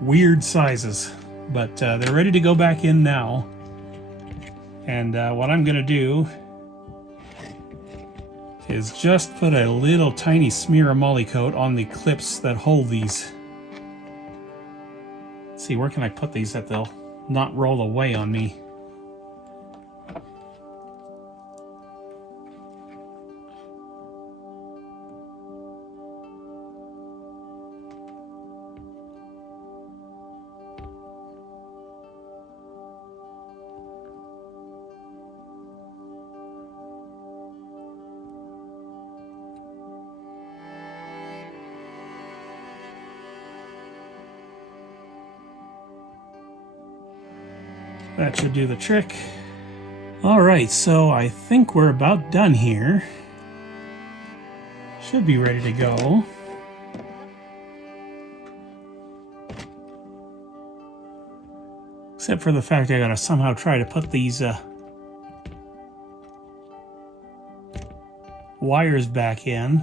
weird sizes, but they're ready to go back in now. And what I'm gonna do is just put a little tiny smear of moly coat on the clips that hold these. Let's see, where can I put these that they'll not roll away on me? That should do the trick. Alright, so I think we're about done here. Should be ready to go. Except for the fact I gotta somehow try to put these wires back in.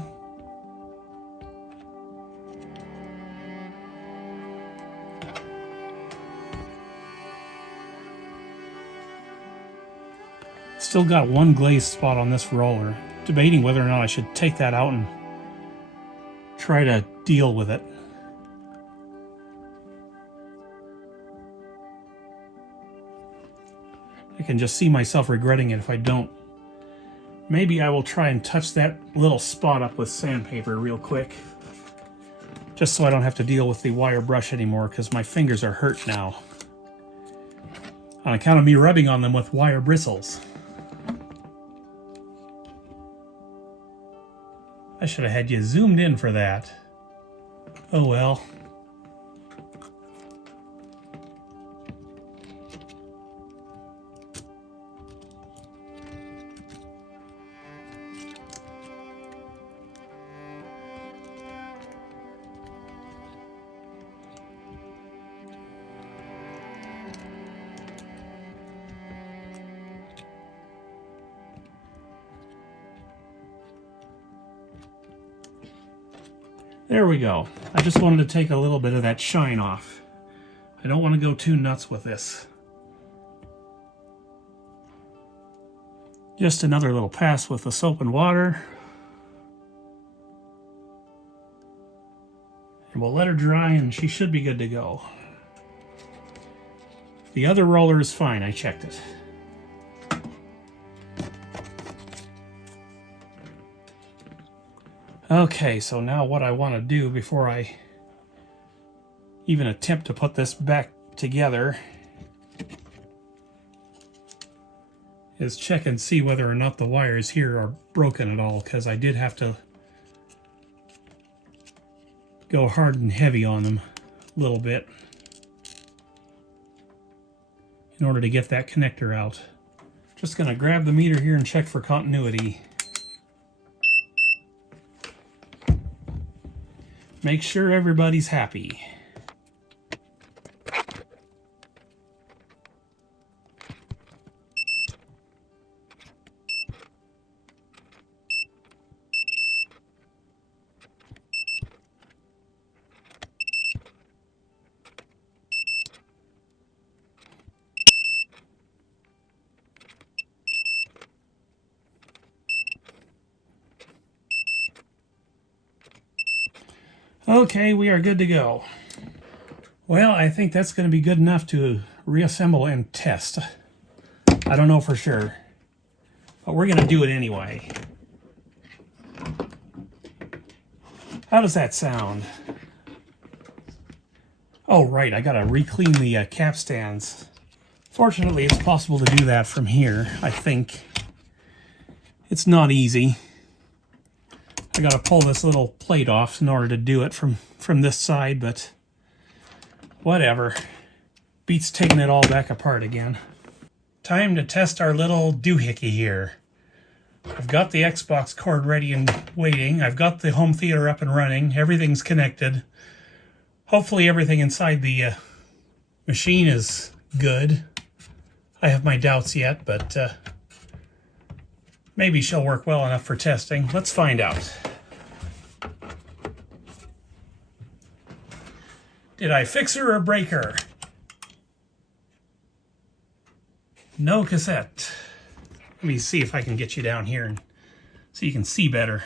Still got one glazed spot on this roller. Debating whether or not I should take that out and try to deal with it. I can just see myself regretting it if I don't. Maybe I will try and touch that little spot up with sandpaper real quick. Just so I don't have to deal with the wire brush anymore, because my fingers are hurt now. On account of me rubbing on them with wire bristles. I should have had you zoomed in for that. Oh well. There we go. I just wanted to take a little bit of that shine off. I don't want to go too nuts with this. Just another little pass with the soap and water. And we'll let her dry and she should be good to go. The other roller is fine, I checked it. Okay, so now what I want to do before I even attempt to put this back together is check and see whether or not the wires here are broken at all, because I did have to go hard and heavy on them a little bit in order to get that connector out. Just going to grab the meter here and check for continuity. Make sure everybody's happy. Okay, we are good to go. Well, I think that's going to be good enough to reassemble and test. I don't know for sure, but we're going to do it anyway. How does that sound? Oh, right, I got to re-clean the capstans Fortunately, it's possible to do that from here, I think. It's not easy. I gotta pull this little plate off in order to do it from this side, but whatever. Beats taking it all back apart again. Time to test our little doohickey here. I've got the Xbox cord ready and waiting. I've got the home theater up and running. Everything's connected. Hopefully everything inside the machine is good. I have my doubts yet, but maybe she'll work well enough for testing. Let's find out. Did I fix her or break her? No cassette. Let me see if I can get you down here and so you can see better.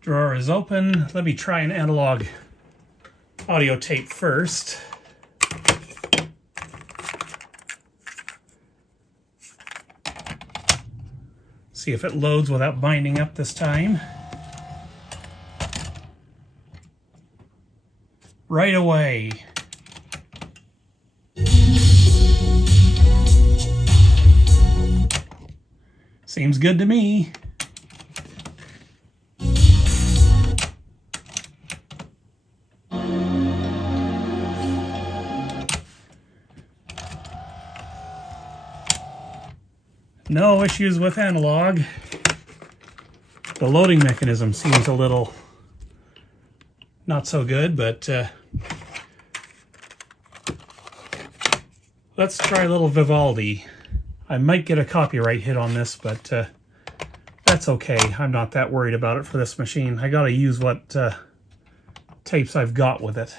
Drawer is open. Let me try an analog audio tape first. See if it loads without binding up this time. Right away. Seems good to me. No issues with analog. The loading mechanism seems a little not so good, but let's try a little Vivaldi. I might get a copyright hit on this, but that's okay. I'm not that worried about it for this machine. I gotta use what tapes I've got with it.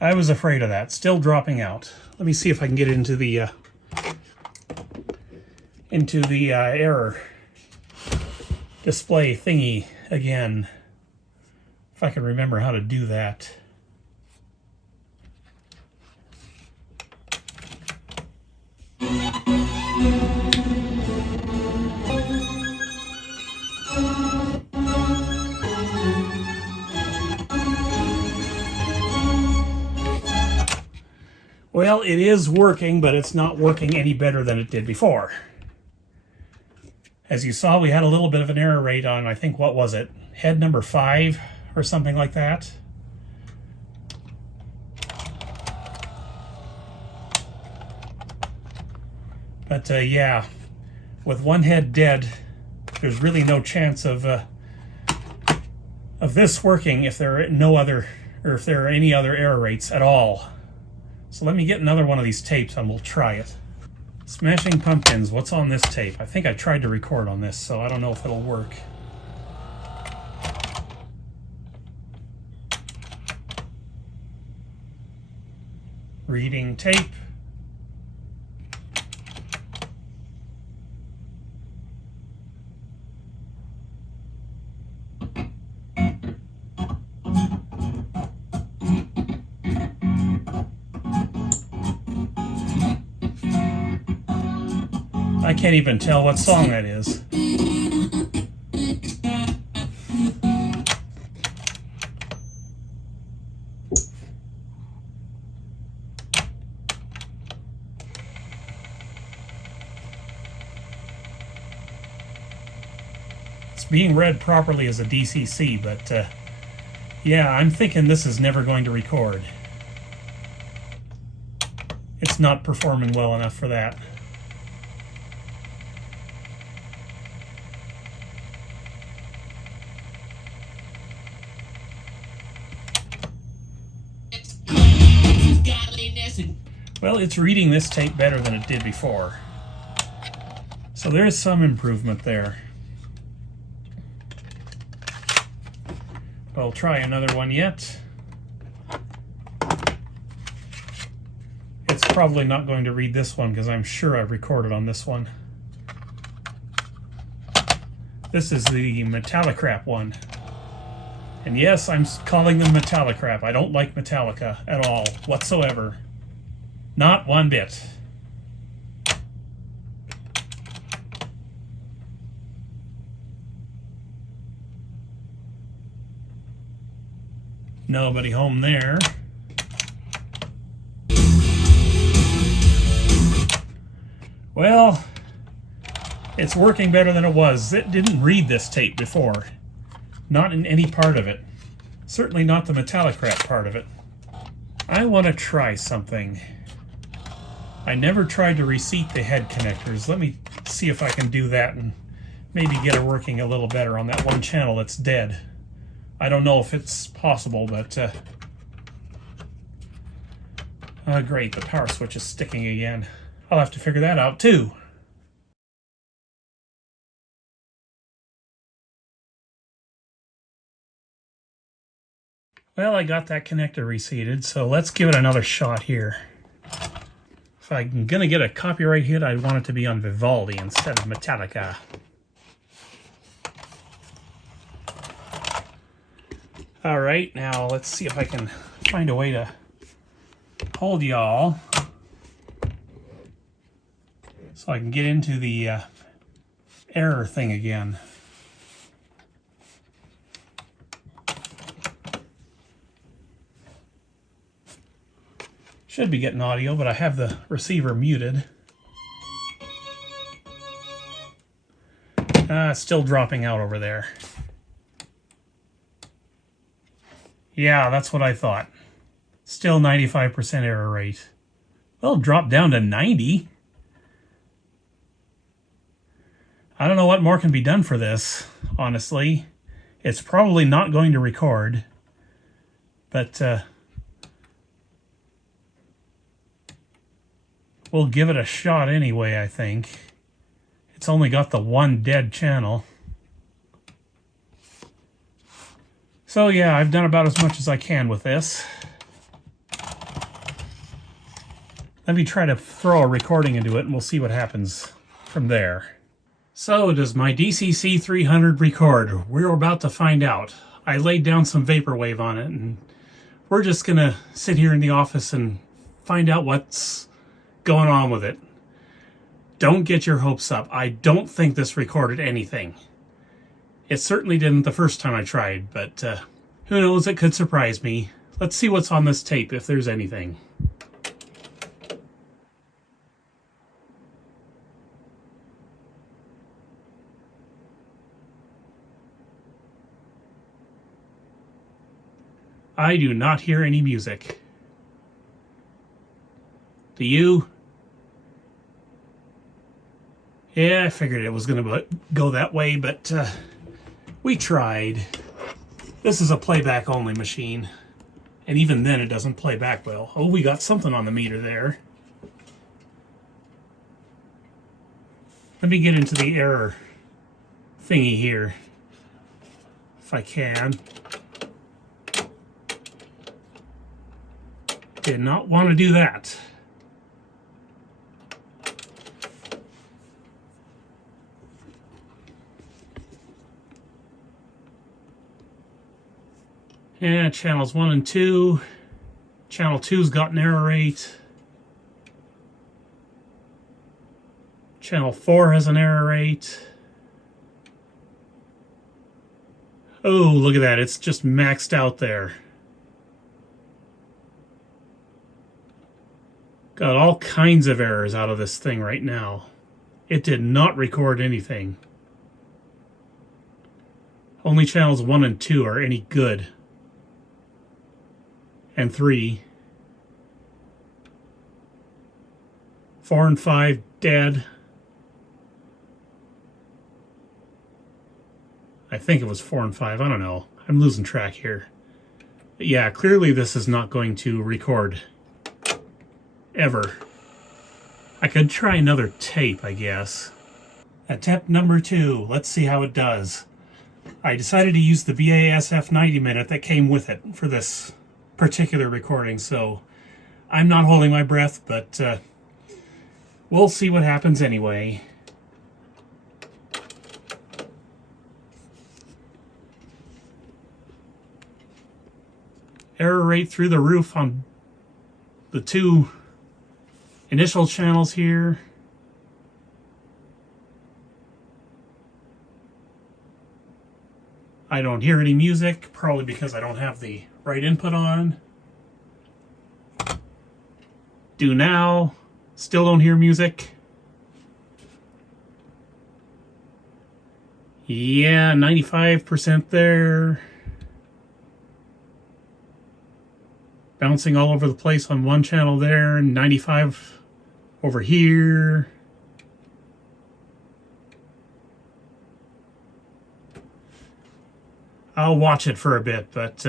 I was afraid of that. Still dropping out. Let me see if I can get into the error display thingy again. If I can remember how to do that. Well, it is working, but it's not working any better than it did before. As you saw, we had a little bit of an error rate on, I think, what was it? Head number 5 or something like that. But yeah, with one head dead, there's really no chance of this working if there are no other, or if there are any other error rates at all. So let me get another one of these tapes and we'll try it. Smashing Pumpkins, what's on this tape? I think I tried to record on this, so I don't know if it'll work. Reading tape. I can't even tell what song that is. It's being read properly as a DCC, but yeah, I'm thinking this is never going to record. It's not performing well enough for that. Well, it's reading this tape better than it did before. So there is some improvement there. I'll try another one yet. It's probably not going to read this one because I'm sure I've recorded on this one. This is the metallic wrap one. And yes, I'm calling them metallic wrap. I don't like Metallica at all, whatsoever. Not one bit. Nobody home there. Well, it's working better than it was. It didn't read this tape before. Not in any part of it. Certainly not the metallic wrap part of it. I want to try something. I never tried to reseat the head connectors. Let me see if I can do that and maybe get it working a little better on that one channel that's dead. I don't know if it's possible, but great, the power switch is sticking again. I'll have to figure that out too. Well, I got that connector reseated, so let's give it another shot here. If I'm gonna get a copyright hit, I want it to be on Vivaldi instead of Metallica. All right, now let's see if I can find a way to hold y'all so I can get into the error thing again. Should be getting audio, but I have the receiver muted. Still dropping out over there. Yeah, that's what I thought. Still 95% error rate. Well, drop down to 90. I don't know what more can be done for this, honestly. It's probably not going to record, but we'll give it a shot anyway, I think. It's only got the one dead channel. So yeah, I've done about as much as I can with this. Let me try to throw a recording into it and we'll see what happens from there. So does my DCC-300 record? We're about to find out. I laid down some vaporwave on it and we're just gonna sit here in the office and find out what's going on with it. Don't get your hopes up. I don't think this recorded anything. It certainly didn't the first time I tried, but who knows, it could surprise me. Let's see what's on this tape, if there's anything. I do not hear any music. Do you? Yeah, I figured it was going to go that way, but we tried. This is a playback only machine, and even then it doesn't play back well. Oh, we got something on the meter there. Let me get into the error thingy here, if I can. Did not want to do that. Yeah, channels 1 and 2. Channel 2's got an error rate. Channel 4 has an error rate. Oh, look at that. It's just maxed out there. Got all kinds of errors out of this thing right now. It did not record anything. Only channels 1 and 2 are any good. And 3. 4 and 5 dead. I think it was 4 and 5. I don't know. I'm losing track here. But yeah, clearly this is not going to record. Ever. I could try another tape, I guess. Attempt number 2. Let's see how it does. I decided to use the BASF 90 minute that came with it for this particular recording, so I'm not holding my breath, but we'll see what happens anyway. error rate through the roof on the two initial channels here. I don't hear any music, probably because I don't have the right input on. Do now, still don't hear music. Yeah, 95% there. Bouncing all over the place on one channel there, and 95 over here. I'll watch it for a bit, but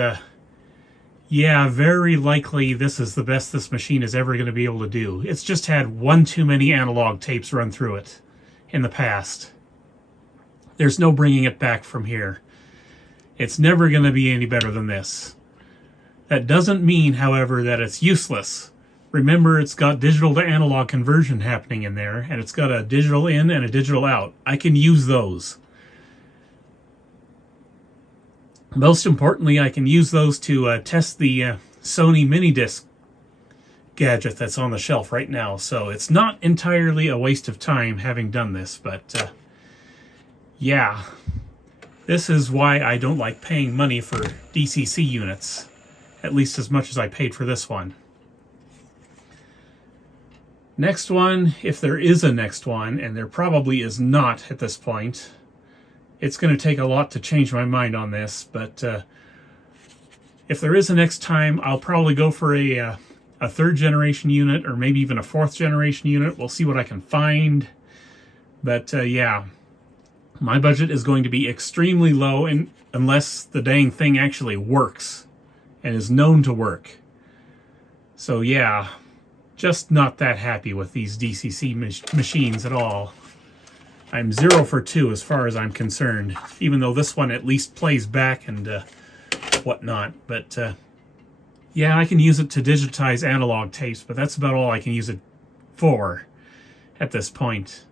yeah, very likely this is the best this machine is ever going to be able to do. It's just had one too many analog tapes run through it in the past. There's no bringing it back from here. It's never going to be any better than this. That doesn't mean, however, that it's useless. Remember, it's got digital to analog conversion happening in there, and it's got a digital in and a digital out. I can use those. Most importantly, I can use those to test the Sony mini disc gadget that's on the shelf right now. So it's not entirely a waste of time having done this, but yeah, this is why I don't like paying money for DCC units, at least as much as I paid for this one. Next one, if there is a next one, and there probably is not at this point. It's going to take a lot to change my mind on this, but if there is a next time, I'll probably go for a third generation unit, or maybe even a fourth generation unit. We'll see what I can find. But yeah, my budget is going to be extremely low, unless the dang thing actually works and is known to work. So yeah, just not that happy with these DCC machines at all. I'm 0 for 2 as far as I'm concerned, even though this one at least plays back and whatnot. But yeah, I can use it to digitize analog tapes, but that's about all I can use it for at this point.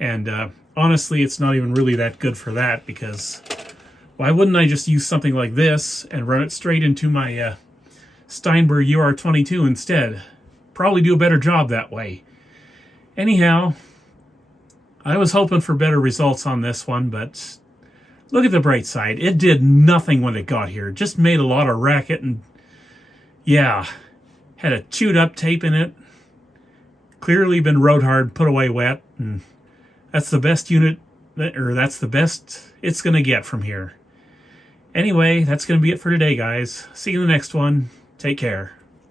And honestly, it's not even really that good for that, because why wouldn't I just use something like this and run it straight into my Steinberg UR22 instead? Probably do a better job that way. Anyhow, I was hoping for better results on this one, but look at the bright side. It did nothing when it got here. Just made a lot of racket, and yeah, had a chewed up tape in it. Clearly been rode hard, put away wet, and that's the best unit, or that's the best it's going to get from here. Anyway, that's going to be it for today, guys. See you in the next one. Take care.